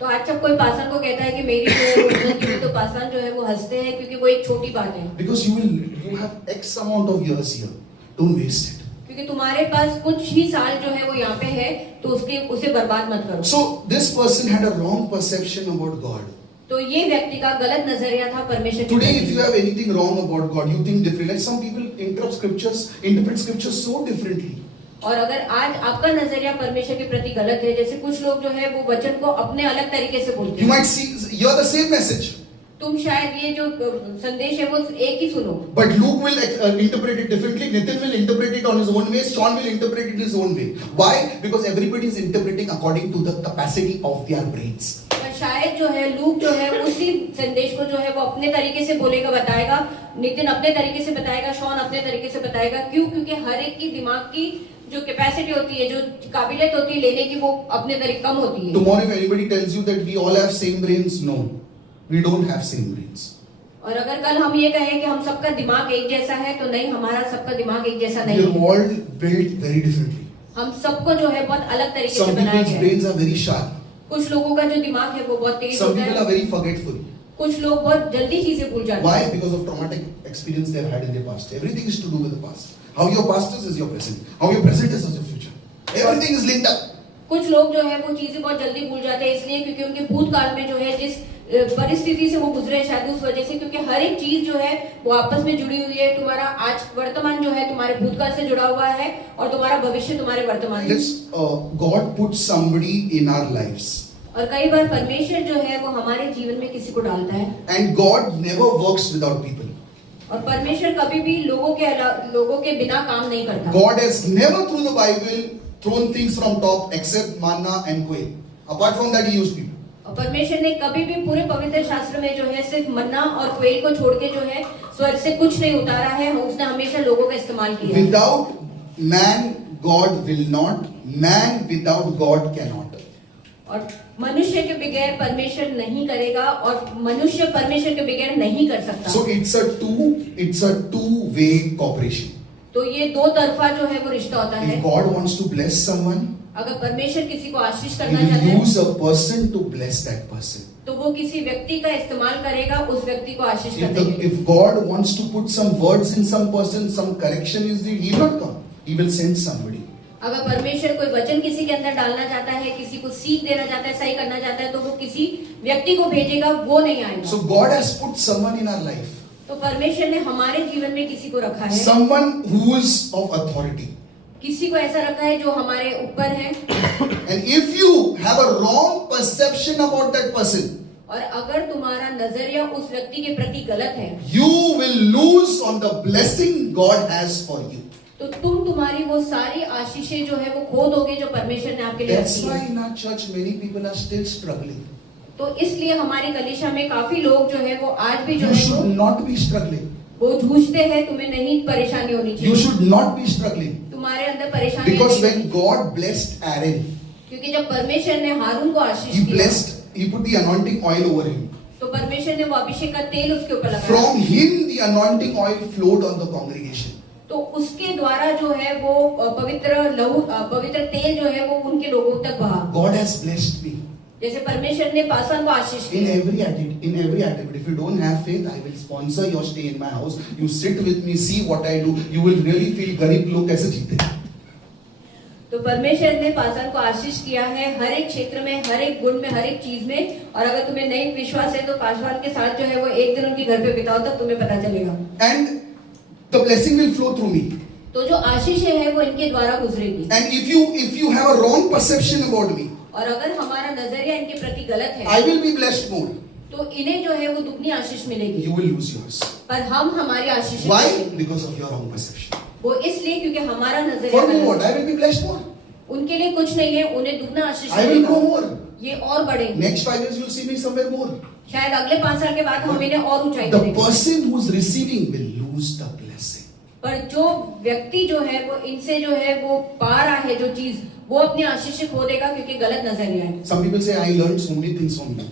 तो आज जब कोई पासन को कहता है कि मेरी जो है वो उन्नति हुई, तो पासन जो है वो हंसते हैं क्योंकि वो एक छोटी बात है. Because you have X amount of years here. Don't waste it. क्योंकि तुम्हारे पास कुछ ही साल जो है वो यहाँ पे है, तो उसे बर्बाद मत करो. So this person had a wrong perception about God. तो ये व्यक्ति का गलत नजरिया था परमेश्वर के Today, प्रति. if you have anything wrong about God, you think differently. Like some people interpret scriptures so differently. और अगर आज आपका नजरिया परमेश्वर के प्रति गलत है, जैसे कुछ लोग जो है वो वचन को अपने अलग तरीके से बोलते You हैं. might see you're the same message, तुम शायद ये जो संदेश है वो एक ही सुनो, but Luke will interpret it differently. Nitin will interpret it on his own way. Sean will interpret it his own way. Why? Because everybody is interpreting according to the capacity of their brains. और शायद जो है look जो है उसी संदेश को जो है वो अपने तरीके से बोलेगा, बताएगा. नितिन अपने तरीके से बताएगा, शॉन अपने तरीके से बताएगा. क्यों? क्योंकि हर एक की दिमाग की जो कैपेसिटी होती है, जो काबिलियत होती है लेने की, वो अपने तरीके कम होती है. Tomorrow, if anybody tells you that we all have same brains, no, we don't have same brains. और अगर कल हम ये कहें कि हम सबका दिमाग एक जैसा है, तो नहीं, हमारा सबका दिमाग एक जैसा We नहीं are है. all built very differently. हम सबको जो है बहुत अलग तरीके से Some बनाया people's गया है. brains are very sharp. कुछ लोगों का जो दिमाग है वो बहुत तेज Some होता people are है. very forgetful. कुछ लोग बहुत जल्दी चीजें भूल जाते Why? हैं. Because of traumatic experience they have had in their past. Everything is to do with the past. How your past is your present. How your present is your future. Everything is linked up. कुछ लोग जो है वो चीजें बहुत जल्दी भूल जाते हैं, इसलिए क्योंकि उनके भूतकाल में जो है जिस परिस्थिति से वो गुजरे, शायद उस वजह से, क्योंकि हर एक चीज जो है वो आपस में जुड़ी हुई है. तुम्हारा आज वर्तमान जो है तुम्हारे भूतकाल से जुड़ा हुआ है, और तुम्हारा भविष्य तुम्हारे वर्तमान Let's से. God put somebody in our lives. और कई बार परमेश्वर जो है वो हमारे जीवन में किसी को डालता है, And God never works without people. और परमेश्वर कभी भी लोगों के बिना काम नहीं करता. God has never through the Bible thrown things from top except manna and quail. Apart from that, He used people. और परमेश्वर ने कभी भी पूरे पवित्र शास्त्र में जो है सिर्फ मन्ना और क्वेल को छोड़ के जो है स्वर्ग से कुछ नहीं उतारा है. उसने हमेशा लोगों का इस्तेमाल किया. Without man, God will not. Man without God cannot. और मनुष्य के बगैर परमेश्वर नहीं करेगा, और मनुष्य परमेश्वर के बगैर नहीं कर सकता. So it's a two-way cooperation. तो ये दो तरफा जो है वो रिश्ता होता है. If God wants to bless someone, अगर परमेश्वर किसी को आशीष He करना will चाहता है, use a person to bless that person. तो वो किसी व्यक्ति का इस्तेमाल करेगा उस व्यक्ति को आशीष करने के लिए. If God wants to put some words in some person, some correction is needed, He will not come. He will send somebody. अगर परमेश्वर कोई वचन किसी के अंदर डालना चाहता है, किसी को सीख देना चाहता है, सही करना चाहता है, तो वो किसी व्यक्ति को भेजेगा, वो नहीं आएगा. So God has put someone in our life. तो परमेश्वर ने हमारे जीवन में किसी को रखा है, Someone who is of authority. किसी को ऐसा रखा है जो हमारे ऊपर है. And if you have a wrong perception about that person, और अगर तुम्हारा नजरिया उस व्यक्ति के प्रति गलत है, you will lose on the blessing God has for you. तो तुम्हारी वो सारी आशीषें जो है वो खो दोगे जो परमेश्वर ने आपके लिए That's रखी why है. in our church many people are still struggling. तो इसलिए हमारी कलीसिया में काफी लोग जो है वो आज भी जो You है should not be struggling. वो जूझते हैं. तुम्हें नहीं परेशानी होनी You चाहिए. should not be struggling. तुम्हारे अंदर परेशानी Because नहीं. when God blessed Aaron, क्योंकि जब परमेश्वर ने हारून को आशीष He किया, blessed, He put the anointing oil over him. तो तो परमेश्वर ने वो अभिषेक का तेल उसके ऊपर लगाया। From him the anointing oil flowed on the congregation. तो उसके द्वारा जो है वो पवित्र तेल जो है वो उनके लोगों तक बहा। God has blessed me. जैसे परमेश्वर ने पासवान को आशीष दी। In every attitude, if you don't have faith, I will sponsor your stay in my house. You sit with me, see what I do. You will really feel गरीब लोग कैसे जीते। तो परमेश्वर ने पासवान को आशीष किया है हर एक क्षेत्र में, हर एक गुण में, हर एक चीज में। और अगर तुम्हें नहीं विश्वास है तो पासवान के साथ जो है वो एक दिन उनके घर पे बिताओ, तब तुम्हें पता चलेगा। And the blessing will flow through me. तो जो आशीष है वो इनके द्वारा गुजरेगी। And if you have a wrong perception about me, और अगर हमारा नजरिया इनके प्रति गलत है, I will be blessed more. तो इन्हें जो है वो दुगनी आशीष मिलेगी। You will lose yours. पर हम हमारी आशीष Why? Because of your wrong perception. वो इसलिए क्योंकि हमारा For नजरिया me, गलत what? है। I will be blessed more. उनके लिए कुछ नहीं है, उन्हें दुगना आशीष I will grow मिलेगा। more. ये और बढ़ेंगे। Next 5 years, you'll see me somewhere more. शायद अगले 5 साल के बाद हम इन्हें और ऊंचाई The देंगे। person who's receiving will lose the blessing. पर जो व्यक्ति जो है वो इनसे जो है वो पा रहा है जो चीज, वो अपनी आशीष खो देगा क्योंकि गलत नजरिया है। Some people say, I learned so many things from you.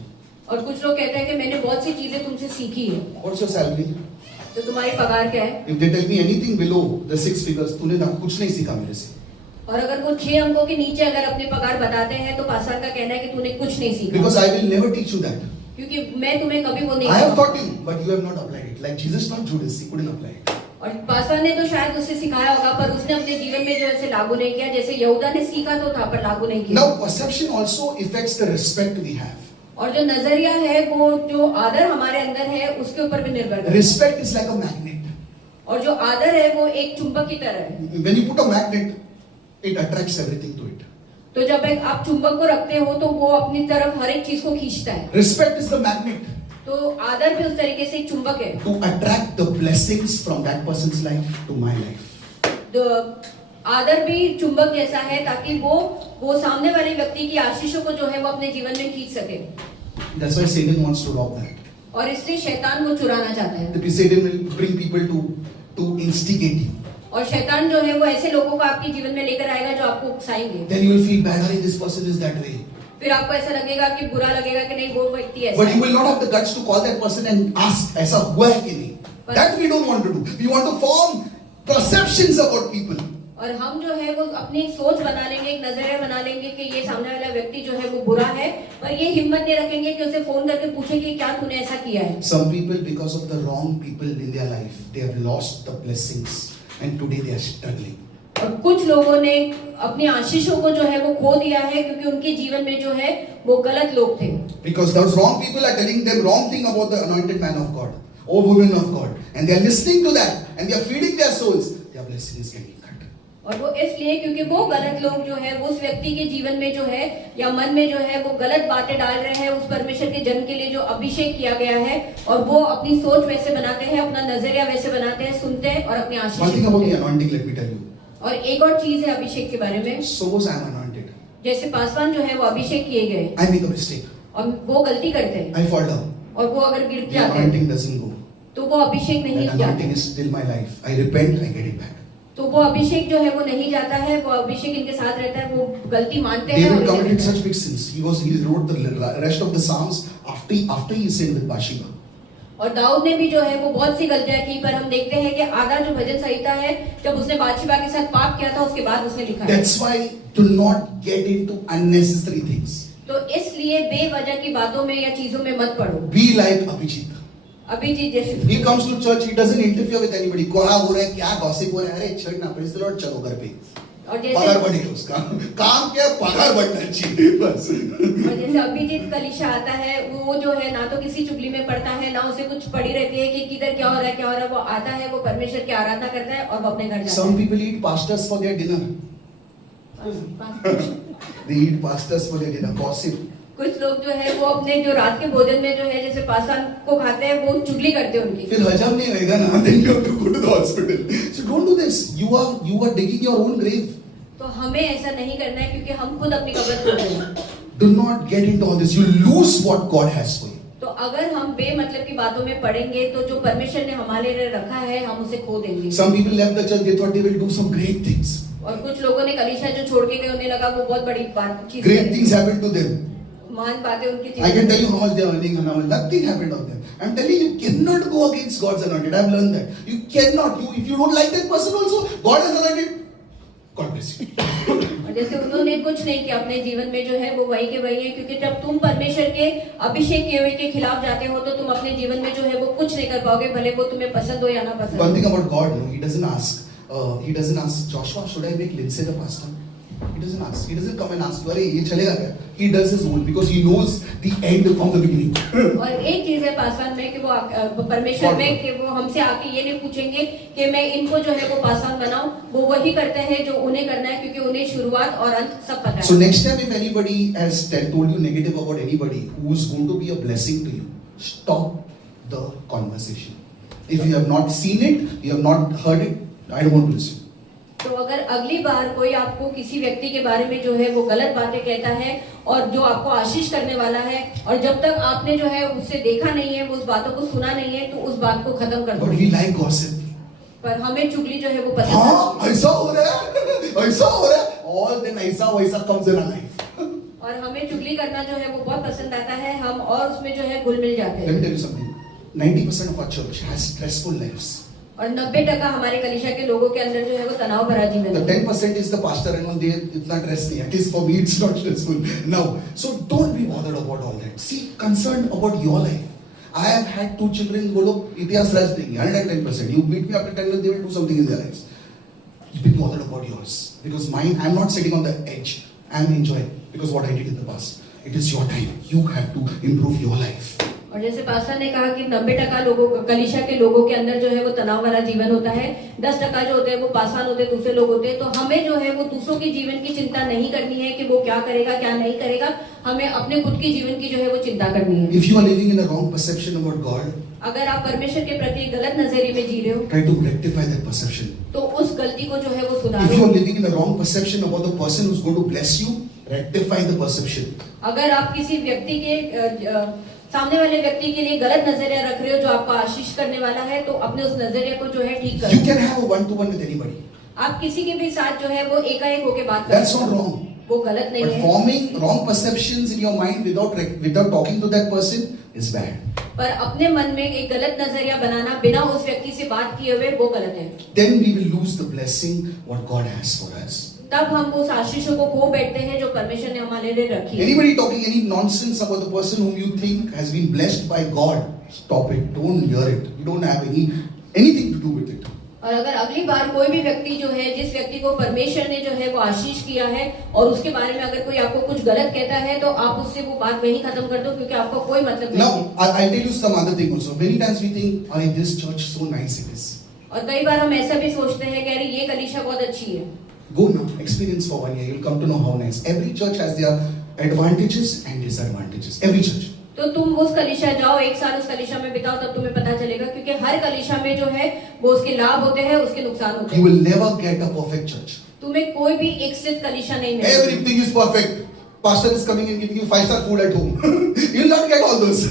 और कुछ लोग कहते हैं कि मैंने बहुत सी चीजें तुमसे सीखी है। What's your salary? तो तुम्हारी पगार क्या है? If they tell me anything below the 6 figures, तूने ना कुछ नहीं सीखा मेरे से। और अगर वो 6 अंकों के नीचे अगर अपनी पगार बताते हैं तो पासवान का कहना है कि तूने कुछ नहीं सीखा। Because I will never teach you that. क्योंकि मैं तुम्हें कभी वो नहीं I have सिखाऊंगा। taught you, but you have not applied it. Like Jesus taught Judas, he couldn't apply it. और पासवान ने तो शायद उससे सिखाया होगा पर उसने अपने जीवन में जो है लागू नहीं किया। जैसे यहूदा ने सीखा तो था पर लागू नहीं किया। Now, perception also affects the respect we have. और जो नजरिया है वो जो आदर हमारे अंदर है उसके ऊपर भी निर्भर करता है। Respect is like a magnet. और जो आदर है वो एक चुंबक की तरह है। When you put a magnet, it attracts everything to it. तो जब एक आप चुंबक को रखते हो तो वो अपनी तरफ हर एक चीज को खींचता है। Respect is the magnet तो आदर भी उस तरीके से एक चुंबक है। to attract the blessings from that person's life to my life. तो आदर भी चुंबक जैसा है ताकि वो सामने वाले व्यक्ति की आशीषों को जो है वो अपने जीवन में खींच सके। That's why Satan wants to rob that. और इसलिए शैतान वो चुराना चाहता है। That Satan will bring people to instigate you. और शैतान जो है वो ऐसे लोगों को आपके जीवन में लेकर आएगा जो आपको उकसाएंगे। Then you will feel bad, "Hey, this person is that way." फिर आपको ऐसा लगेगा कि बुरा लगेगा कि नहीं वो व्यक्ति ऐसा But you है। will not have the guts to call that person and ask, "ऐसा हुआ है कि नहीं?" That we don't want to do. We want to form perceptions about people. और हम जो है वो अपनी एक सोच बना लेंगे, एक नजरिया बना लेंगे कि ये सामने वाला व्यक्ति जो है वो बुरा है, पर ये हिम्मत नहीं रखेंगे कि उसे फोन करके पूछे कि क्या तूने ऐसा किया है। Some people, because of the wrong people in their life, they have lost the blessings and today they are struggling. और कुछ लोगों ने अपनी आशीषों को जो है वो खो दिया है क्योंकि उनके जीवन में जो है वो गलत लोग थे। Because those wrong people are telling them wrong thing about the anointed man of God or woman of God, and they are listening to that and they are feeding their souls. Their blessing is getting cut. और वो इसलिए क्योंकि वो गलत लोग जो है उस व्यक्ति के जीवन में जो है या मन में जो है वो गलत बातें डाल रहे हैं उस परमेश्वर के जन के लिए जो अभिषेक किया गया है, और वो अपनी सोच वैसे बनाते हैं, अपना नजरिया वैसे बनाते हैं, सुनते हैं और अपनी One thing Ashish. about the anointing, let me tell you. और एक और चीज है अभिषेक के बारे में। Suppose I am anointed. जैसे पासवान जो है वो अभिषेक किए गए I make a mistake. और वो गलती करते हैं I fall down. और वो अगर गिर The जाते हैं anointing doesn't go. तो वो अभिषेक नहीं That जाता। anointing is still my life. I repent, I get it back. तो वो अभिषेक जो है वो नहीं जाता है, वो अभिषेक इनके साथ रहता है, वो गलती मानते हैं। David और committed such big sins. He wrote the rest of the Psalms after he sinned with Bathsheba. और दाऊद ने भी जो है वो बहुत सी गलतियां की, पर हम देखते हैं कि आधा जो भजन संहिता है जब उसने बादशिबा के साथ पाप किया था उसके बाद उसने लिखा है। That's why do not get into unnecessary things. तो इसलिए बेवजह की बातों में या चीजों में मत पड़ो। Be like Abhijit. अभिजीत जैसे He comes to church, he doesn't interfere with anybody. क्या हो रहा है, क्या gossip हो रहा है, अरे चल ना, praise the Lord, चलो घर पे। और पगार बढ़ेगा उसका, काम क्या है, पगार बढ़ना चाहिए बस। जैसे अभिजीत कलिशा आता है, वो जो है ना तो किसी चुगली में पड़ता है, ना उसे कुछ पड़ी रहती है कि किधर क्या हो रहा है क्या हो रहा है। वो आता है, वो परमेश्वर की आराधना करता है और वो अपने घर जाता है। Some people eat pastors for their dinner. They eat pastors for their dinner, gossip. कुछ लोग जो है वो अपने जो रात के भोजन में जो है जैसे पासवान को खाते हैं वो चुगली करते हैं उनकी। फिर हजम नहीं होएगा ना, then you have to go to the hospital. So don't do this. You are digging your own grave. तो हमें ऐसा नहीं करना है क्योंकि हम खुद अपनी कब्र खोद रहे हैं। Do not get into all this. You lose what God has for you. तो अगर हम बेमतलब की बातों में पड़ेंगे तो जो परमेश्वर ने हमारे लिए रखा है हम उसे खो देंगे। Some people left the church. They thought they will do some great things. और कुछ लोगों ने कलीसिया जो छोड़ के गए उन्हें लगा वो बहुत बड़ी बात चीज Great things happened to them. महान बातें उनकी I can थी। tell you how much they are earning and how much nothing happened of them. I'm telling you, you cannot go against God's anointed. I've learned that. You cannot. If you don't like that person also, God has anointed. God bless you. और जैसे उन्होंने कुछ नहीं किया अपने जीवन में जो है वो वही के वही है, क्योंकि जब तुम परमेश्वर के अभिषेक किए हुए के खिलाफ जाते हो तो तुम अपने जीवन में जो है वो कुछ नहीं कर पाओगे, भले वो तुम्हें पसंद हो या ना पसंद One हो। thing about God, no, He doesn't ask. He doesn't ask Joshua, should I make Lindsay the pastor? He doesn't ask. He doesn't come and ask you, अरे ये चलेगा क्या? He does his own because he knows the end from the beginning. और एक चीज है पासवान में कि वो परमेश्वर में कि वो हमसे आके ये नहीं पूछेंगे कि मैं इनको जो है वो पासवान बनाऊं, वो वही करते हैं जो उन्हें करना है, क्योंकि उन्हें शुरुआत और अंत सब पता है। So next time if anybody has told you negative about anybody who is going to be a blessing to you, stop the conversation. If you have not seen it, you have not heard it, I don't want to listen. तो अगर अगली बार कोई आपको किसी व्यक्ति के बारे में जो है वो गलत बातें कहता है और जो आपको आशीष करने वाला है, और जब तक आपने जो है उससे देखा नहीं है, उस बातों को सुना नहीं है, तो उस बात को खत्म कर दो। But we like gossip. पर हमें चुगली जो है वो पसंद हाँ, ऐसा हो रहा है, ऐसा हो रहा है, all then ऐसा वैसा comes in our life. और हमें चुगली करना जो है वो बहुत पसंद आता है, हम और उसमें जो है घुल मिल जाते Let me हैं। tell you something. 90% of our church has stressful lives. और 90% हमारे कलीसिया के लोगों के अंदर जो है वो तनाव भरा जीवन The है। 10% is the pastor and one day it's not stressful. At least for me it's not stressful. Now, so don't be bothered about all that. See, concerned about your life. I have had 2 children. वो लोग इतिहास रच देंगे 110%. You meet me after 10 years, they will do something in their lives. Be bothered about yours because mine. I'm not sitting on the edge. I'm enjoying because what I did in the past. It is your time. You have to improve your life. और जैसे pastor ने कहा कि 90% लोगों कलीसिया के लोगों के अंदर जो है वो तनाव वाला जीवन होता है, 10% जो होते हैं वो पासवान होते हैं, दूसरे लोग होते हैं। तो हमें जो है वो दूसरों के जीवन की चिंता नहीं करनी है कि वो क्या करेगा क्या नहीं करेगा, हमें अपने खुद की जीवन की जो है वो चिंता करनी है। If you are living in a wrong perception about God, अगर आप परमेश्वर के प्रति गलत नजरिए में जी रहे हो try to rectify that perception. तो उस गलती को जो है वो If you सुधारो। are living in a wrong perception about the person who's going to bless you, rectify the perception. अगर आप किसी व्यक्ति के सामने वाले व्यक्ति के लिए गलत नजरिया रख रहे हो जो आपको आशीष करने वाला है, तो अपने उस नजरिए को जो है ठीक You करो। can have a one-to-one with anybody. आप किसी के भी साथ जो है वो एकाएक होके बात That's करो, not wrong. वो गलत नहीं But है। forming wrong perceptions in your mind without talking to that person is bad. पर अपने मन में एक गलत नजरिया बनाना बिना उस व्यक्ति से बात किए हुए वो गलत है। Then we will lose the blessing what God has for us. तब हम उस आशीषों को खो बैठते हैं जो परमेश्वर ने हमारे लिए रखी है। Anybody talking any nonsense about the person whom you think has been blessed by God, stop it. Don't hear it. You don't have anything to do with it. और अगर अगली बार कोई भी व्यक्ति जो है जिस व्यक्ति को परमेश्वर ने जो है वो आशीष किया है और उसके बारे में अगर कोई आपको कुछ गलत कहता है तो आप उससे वो बात वहीं खत्म कर दो, क्योंकि आपको कोई मतलब नहीं है। Now, I'll tell you some other thing also. Many times we think, "Oh, this church so nice it is." और कई बार हम ऐसा भी सोचते हैं कि अरे ये कलीसिया बहुत अच्छी है। Go now, experience for 1 year. You'll come to know how nice. Every church has their advantages and disadvantages. Every church. तो तुम उस कलीसिया जाओ, 1 साल उस कलीसिया में बिताओ, तब तुम्हें पता चलेगा, क्योंकि हर कलीसिया में जो है वो उसके लाभ होते हैं, उसके नुकसान होते You हैं। will never get a perfect church. तुम्हें कोई भी एक सिद्ध कलीसिया नहीं मिलेगा। Everything is perfect. Pastor is coming and giving you 5-star food at home. You'll not get all those.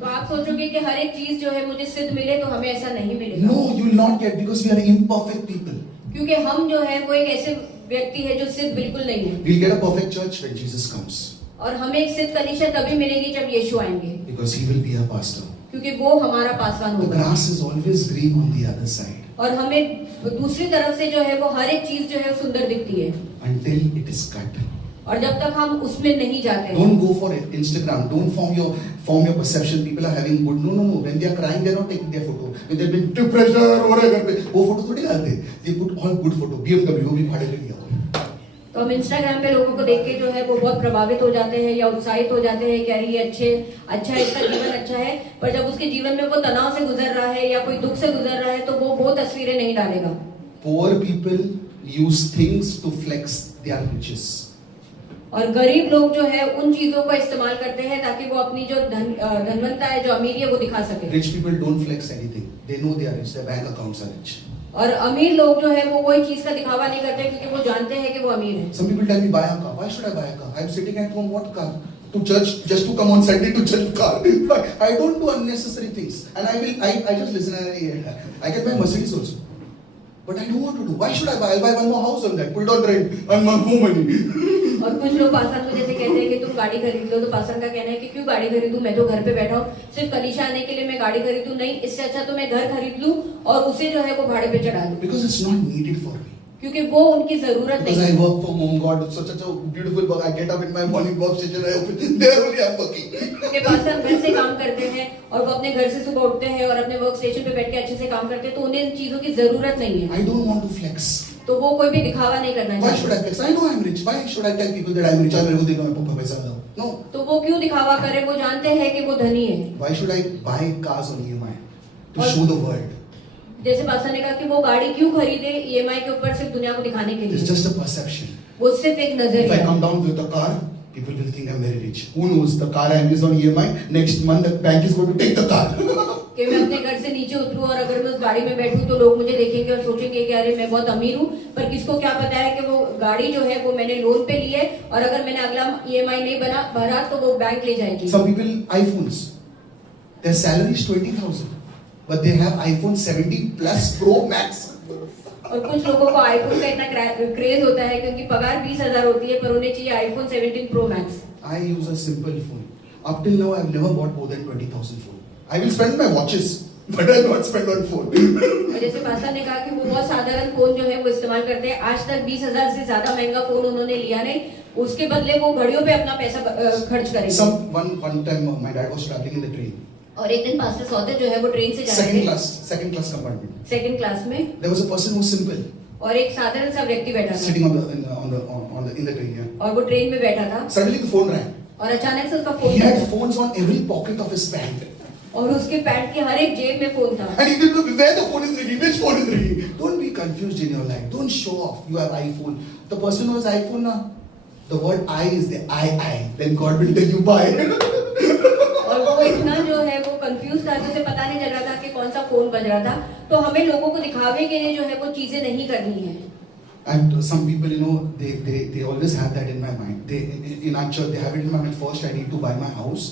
तो आप सोचोगे कि हर एक चीज जो है मुझे सिद्ध मिले, तो हमें ऐसा नहीं मिलेगा। No, you will not get because we are imperfect people. क्योंकि हम जो है वो एक ऐसे व्यक्ति है जो सिद्ध बिल्कुल नहीं है। We'll get a perfect church when Jesus comes और हमें एक सिद्ध कलीसिया तभी मिलेगी जब यीशु आएंगे, because he will be our pastor. क्योंकि वो हमारा पासवान The होगा। grass is always green on the other side और हमें दूसरी तरफ से जो है वो हर एक चीज जो है सुंदर दिखती है, until it is cut. और जब तक हम उसमें नहीं जाते। Don't go for it. Instagram. Don't form your perception. People are having good. No. When they are crying, they are not taking their photo. When they have been depression हो रहा है घर पे, वो photo थोड़ी डालते। They put all good photo. BMW वो भी भाड़े पे लिया हुआ। तो हम इंस्टाग्राम पे लोगों को देख के जो है वो बहुत प्रभावित हो जाते हैं या उत्साहित हो जाते हैं कि अरे ये अच्छा है, इसका जीवन अच्छा है, पर जब उसके जीवन में वो तनाव से गुजर रहा है या कोई दुख से गुजर रहा है तो वो तस्वीरें नहीं डालेगा। Poor people use things to flex their riches. और गरीब लोग जो है उन चीजों का इस्तेमाल करते हैं ताकि वो अपनी जो धनवंता है, जो अमीरी है, वो दिखा सके। Rich people don't flex anything. They know they are rich. Their bank accounts are rich. और अमीर लोग जो है वो कोई चीज का दिखावा नहीं करते क्योंकि वो जानते हैं कि वो अमीर है। Some people tell me buy a car. Why should I buy a car? I'm sitting at home. What car? To church, just to come on Sunday to church car. I don't do unnecessary things, and I just listen. I can buy Mercedes also, but I know what to do. Why should I buy? I'll buy one more house on that. Put it on rent. Earn more money. और कुछ लोग pastor को जैसे कहते हैं कि तुम गाड़ी खरीद लो, तो पास्टर का कहना है कि क्यों गाड़ी खरीदूं, मैं तो घर पे बैठा हूँ, सिर्फ कलीसिया आने के लिए मैं गाड़ी खरीदूं? नहीं, इससे अच्छा तो मैं घर खरीद लूं और उसे जो है वो भाड़े पे चढ़ा दूं, Because it's not needed for me. क्योंकि वो उनकी जरूरत Because नहीं I है। work from home, God, it's such a beautiful work. I get up in my morning workstation, I open, there only I'm working. क्योंकि पास्टर घर से काम करते हैं और वो अपने घर से सुबह उठते हैं और अपने वर्क स्टेशन पे बैठ के अच्छे से काम करते हैं, तो उन्हें इन चीजों की जरूरत नहीं है, I don't want to flex. तो वो कोई भी दिखावा नहीं करना Why should चाहते। I flex? I know I'm rich. Why should I tell people that I'm rich? मेरे को देखो मैं पापा पैसा लाऊं. No. तो वो क्यों दिखावा करे? वो जानते हैं कि वो धनी है। Why should I buy cars on EMI to show the world? जैसे पास्टर ने कहा कि वो गाड़ी क्यों खरीदे ईएमआई के ऊपर, सिर्फ दुनिया को दिखाने के It's लिए, just a perception. वो सिर्फ एक If नजरिया I है। come down with a car, people will think I'm very rich. Who knows? The car I is on EMI. Next month the bank is going to take the car. कि मैं अपने घर से नीचे उतरूं और अगर मैं उस गाड़ी में बैठूं तो लोग मुझे देखेंगे और सोचेंगे कि अरे मैं बहुत अमीर हूं, पर किसको क्या पता है कि वो गाड़ी जो है वो मैंने लोन पे ली है और अगर मैंने अगला ईएमआई नहीं भरा तो वो बैंक ले जाएगी। Some people iPhones. Their salary is 20,000, but they have iPhone 17 Plus Pro Max. और कुछ लोगों को आईफोन का इतना क्रेज होता है कि उनकी पगार 20,000 होती है पर उन्हें चाहिए iPhone 17 pro max. I use a simple phone. Up till now, I've never bought more than 20,000 phone. I will spend my watches, but I will not spend on phone. और जैसे पास्टर ने कहा कि वो बहुत साधारण फोन जो है वो इस्तेमाल करते हैं, आज तक 20,000 से ज्यादा महंगा फोन उन्होंने लिया नहीं, उसके बदले वो घड़ियों पे अपना पैसा खर्च करेंगे। One time, my dad was traveling in the train. और एक दिन पास्टर सौदे जो है वो ट्रेन से जा रहे थे Second class compartment. Second class में, There was a person who was simple, और एक साधारण सा व्यक्ति बैठा था sitting in the train. Yeah. और वो ट्रेन में बैठा था Suddenly the phone rang. और अचानक से उसका He फोन had बजा phones on every pocket of his pant. और उसके पैंट की हर एक जेब में फोन था। And he didn't know where the phone is ringing, which phone is ringing. Don't be confused in your life. Don't show off. You have iPhone. The person who has iPhone now, the word I is the I. Then God will tell you buy. और वो इतना जो है वो confuse था कि उसे पता नहीं चल रहा था कि कौन सा फोन बज रहा था। तो हमें लोगों को दिखावे के लिए जो है वो चीजें नहीं करनी है। And some people, they always have that in my mind. They in our church, they have it in my mind. First, I need to buy my house,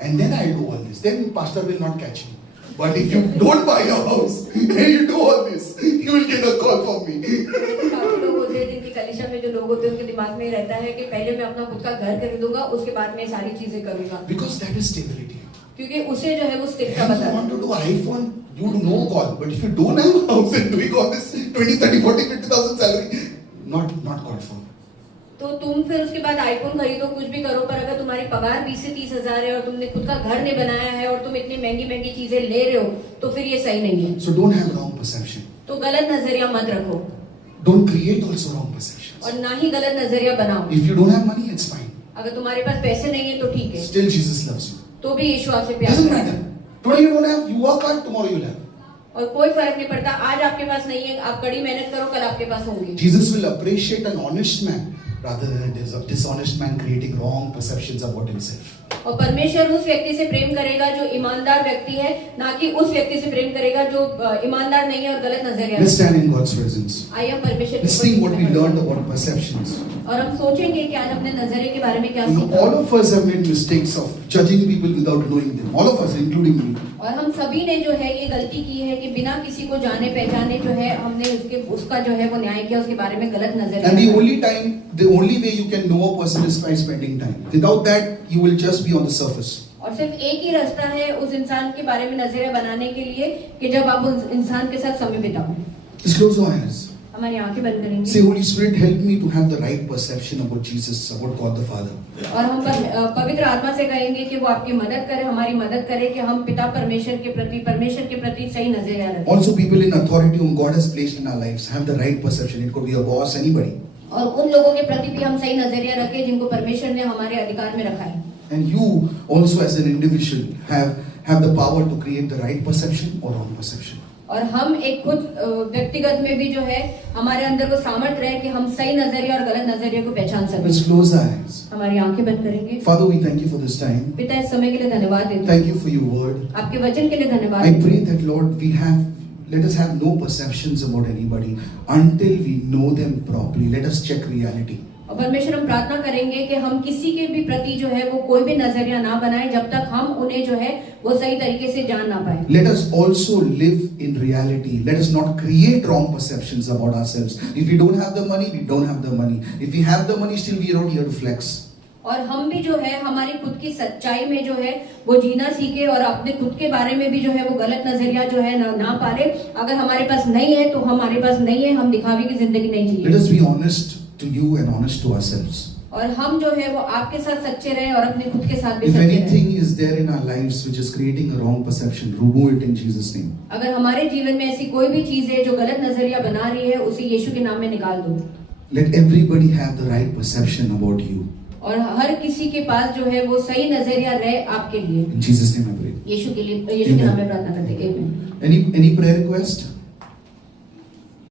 and then I'll do all this. Then pastor will not catch me. But if you don't buy your house and you do all this, you will get a call from me. काफी लोग होते हैं जिनकी कलीसिया में जो लोग होते हैं उनके दिमाग में रहता है कि पहले मैं अपना खुद का घर खरीदूंगा, उसके बाद मैं सारी चीजें करूंगा, Because that is stability. क्योंकि उसे जो है वो स्थिरता If पता you है। want to do iPhone, you do no call. But if you don't have a house and doing all this 20, 30, 40, 50,000 salary, not called for. तो तुम फिर उसके बाद आईफोन खरीदो, कुछ भी करो, पर अगर तुम्हारी पगार 20 से 30 हजार है और तुमने खुद का घर नहीं बनाया है और तुम इतनी महंगी महंगी चीजें ले रहे हो, तो फिर ये सही नहीं है। So don't have wrong perception. तो गलत नजरिया मत रखो Don't create also wrong perceptions. और ना ही गलत नजरिया बनाओ। If you don't have money, it's fine. अगर तुम्हारे पास पैसे नहीं है तो ठीक है, Still Jesus loves you. तो भी यीशु आपसे प्यार Doesn't करता है। matter. Today you don't have, you work hard, tomorrow you'll have. और कोई फर्क नहीं पड़ता, आज आपके पास नहीं है, आप कड़ी मेहनत करो, कल आपके पास होंगे। Jesus will appreciate an honest man rather than a dishonest man creating wrong perceptions about himself. और परमेश्वर उस व्यक्ति से प्रेम करेगा जो ईमानदार व्यक्ति है, ना कि उस व्यक्ति से प्रेम करेगा जो ईमानदार नहीं है और गलत नजरिया। Let's stand in God's presence. आइए हम परमेश्वर के Let's think what we learned about perceptions. और हम सोचेंगे कि आज अपने नजरिए के बारे में क्या You know, सीखा। all of us have made mistakes of judging people without knowing them. All of us, including me. और हम सभी ने जो है ये गलती की है कि बिना किसी को जाने पहचाने जो है हमने उसका जो है वो न्याय किया, उसके बारे में गलत And नजरिया। the only way you can know a person is by spending time. Without that, you will just be on the surface. और सिर्फ एक ही रास्ता है उस इंसान के बारे में नजरिया बनाने के लिए कि जब आप उस इंसान के साथ समय बिताओ। Just close your eyes. हमारी आंखें बंद करेंगे। Say, Holy Spirit, help me to have the right perception about Jesus, about God the Father. और हम पवित्र आत्मा से कहेंगे कि वो आपकी मदद करे, हमारी मदद करे कि हम पिता परमेश्वर के प्रति सही नजरिया रखें। Also, people in authority whom God has placed in our lives have the right perception. It could be a boss, anybody. और उन लोगों के प्रति भी हम सही नजरिया रखें जिनको परमेश्वर ने हमारे अधिकार में रखा है। And you also, as an individual, have the power to create the right perception or wrong perception. और हम एक खुद व्यक्तिगत में भी जो है हमारे अंदर वो सामर्थ्य रहे कि हम सही नजरिया और गलत नजरिए को पहचान Let's सकें। close our eyes. हमारी आंखें बंद करेंगे। Father, we thank you for this time. पिता, इस समय के लिए धन्यवाद देते हैं, Thank you for your word. आपके वचन के लिए धन्यवाद। I pray that, Lord, let us have no perceptions about anybody until we know them properly. Let us check reality. और परमेश्वर हम प्रार्थना करेंगे कि हम किसी के भी प्रति जो है वो कोई भी नजरिया ना बनाए जब तक हम उन्हें जो है वो सही तरीके से जान ना पाए. Let us also live in reality. Let us not create wrong perceptions about ourselves. If we don't have the money, we don't have the money. If we have the money, still we are not here to flex. और हम भी जो है हमारी खुद की सच्चाई में जो है वो जीना सीखे और अपने खुद के बारे में भी जो है वो गलत नजरिया जो है ना पाले. अगर हमारे पास नहीं है तो हमारे पास नहीं है, हम दिखावे की जिंदगी नहीं Let जिए. us be honest to you and honest to ourselves. और हम जो है वो आपके साथ सच्चे रहे और अपने खुद के साथ भी If सच्चे रहे. anything is there in our lives which is creating a wrong perception, remove it in Jesus' name. अगर हमारे जीवन में ऐसी कोई भी चीज है जो गलत नजरिया बना रही है उसे यीशु के नाम में निकाल दो. Let everybody have the right perception about you. और हर किसी के पास जो है वो सही नजरिया रहे आपके लिए. In Jesus' name I pray. यीशु के नाम में प्रार्थना करते हैं. आमीन. Any prayer request?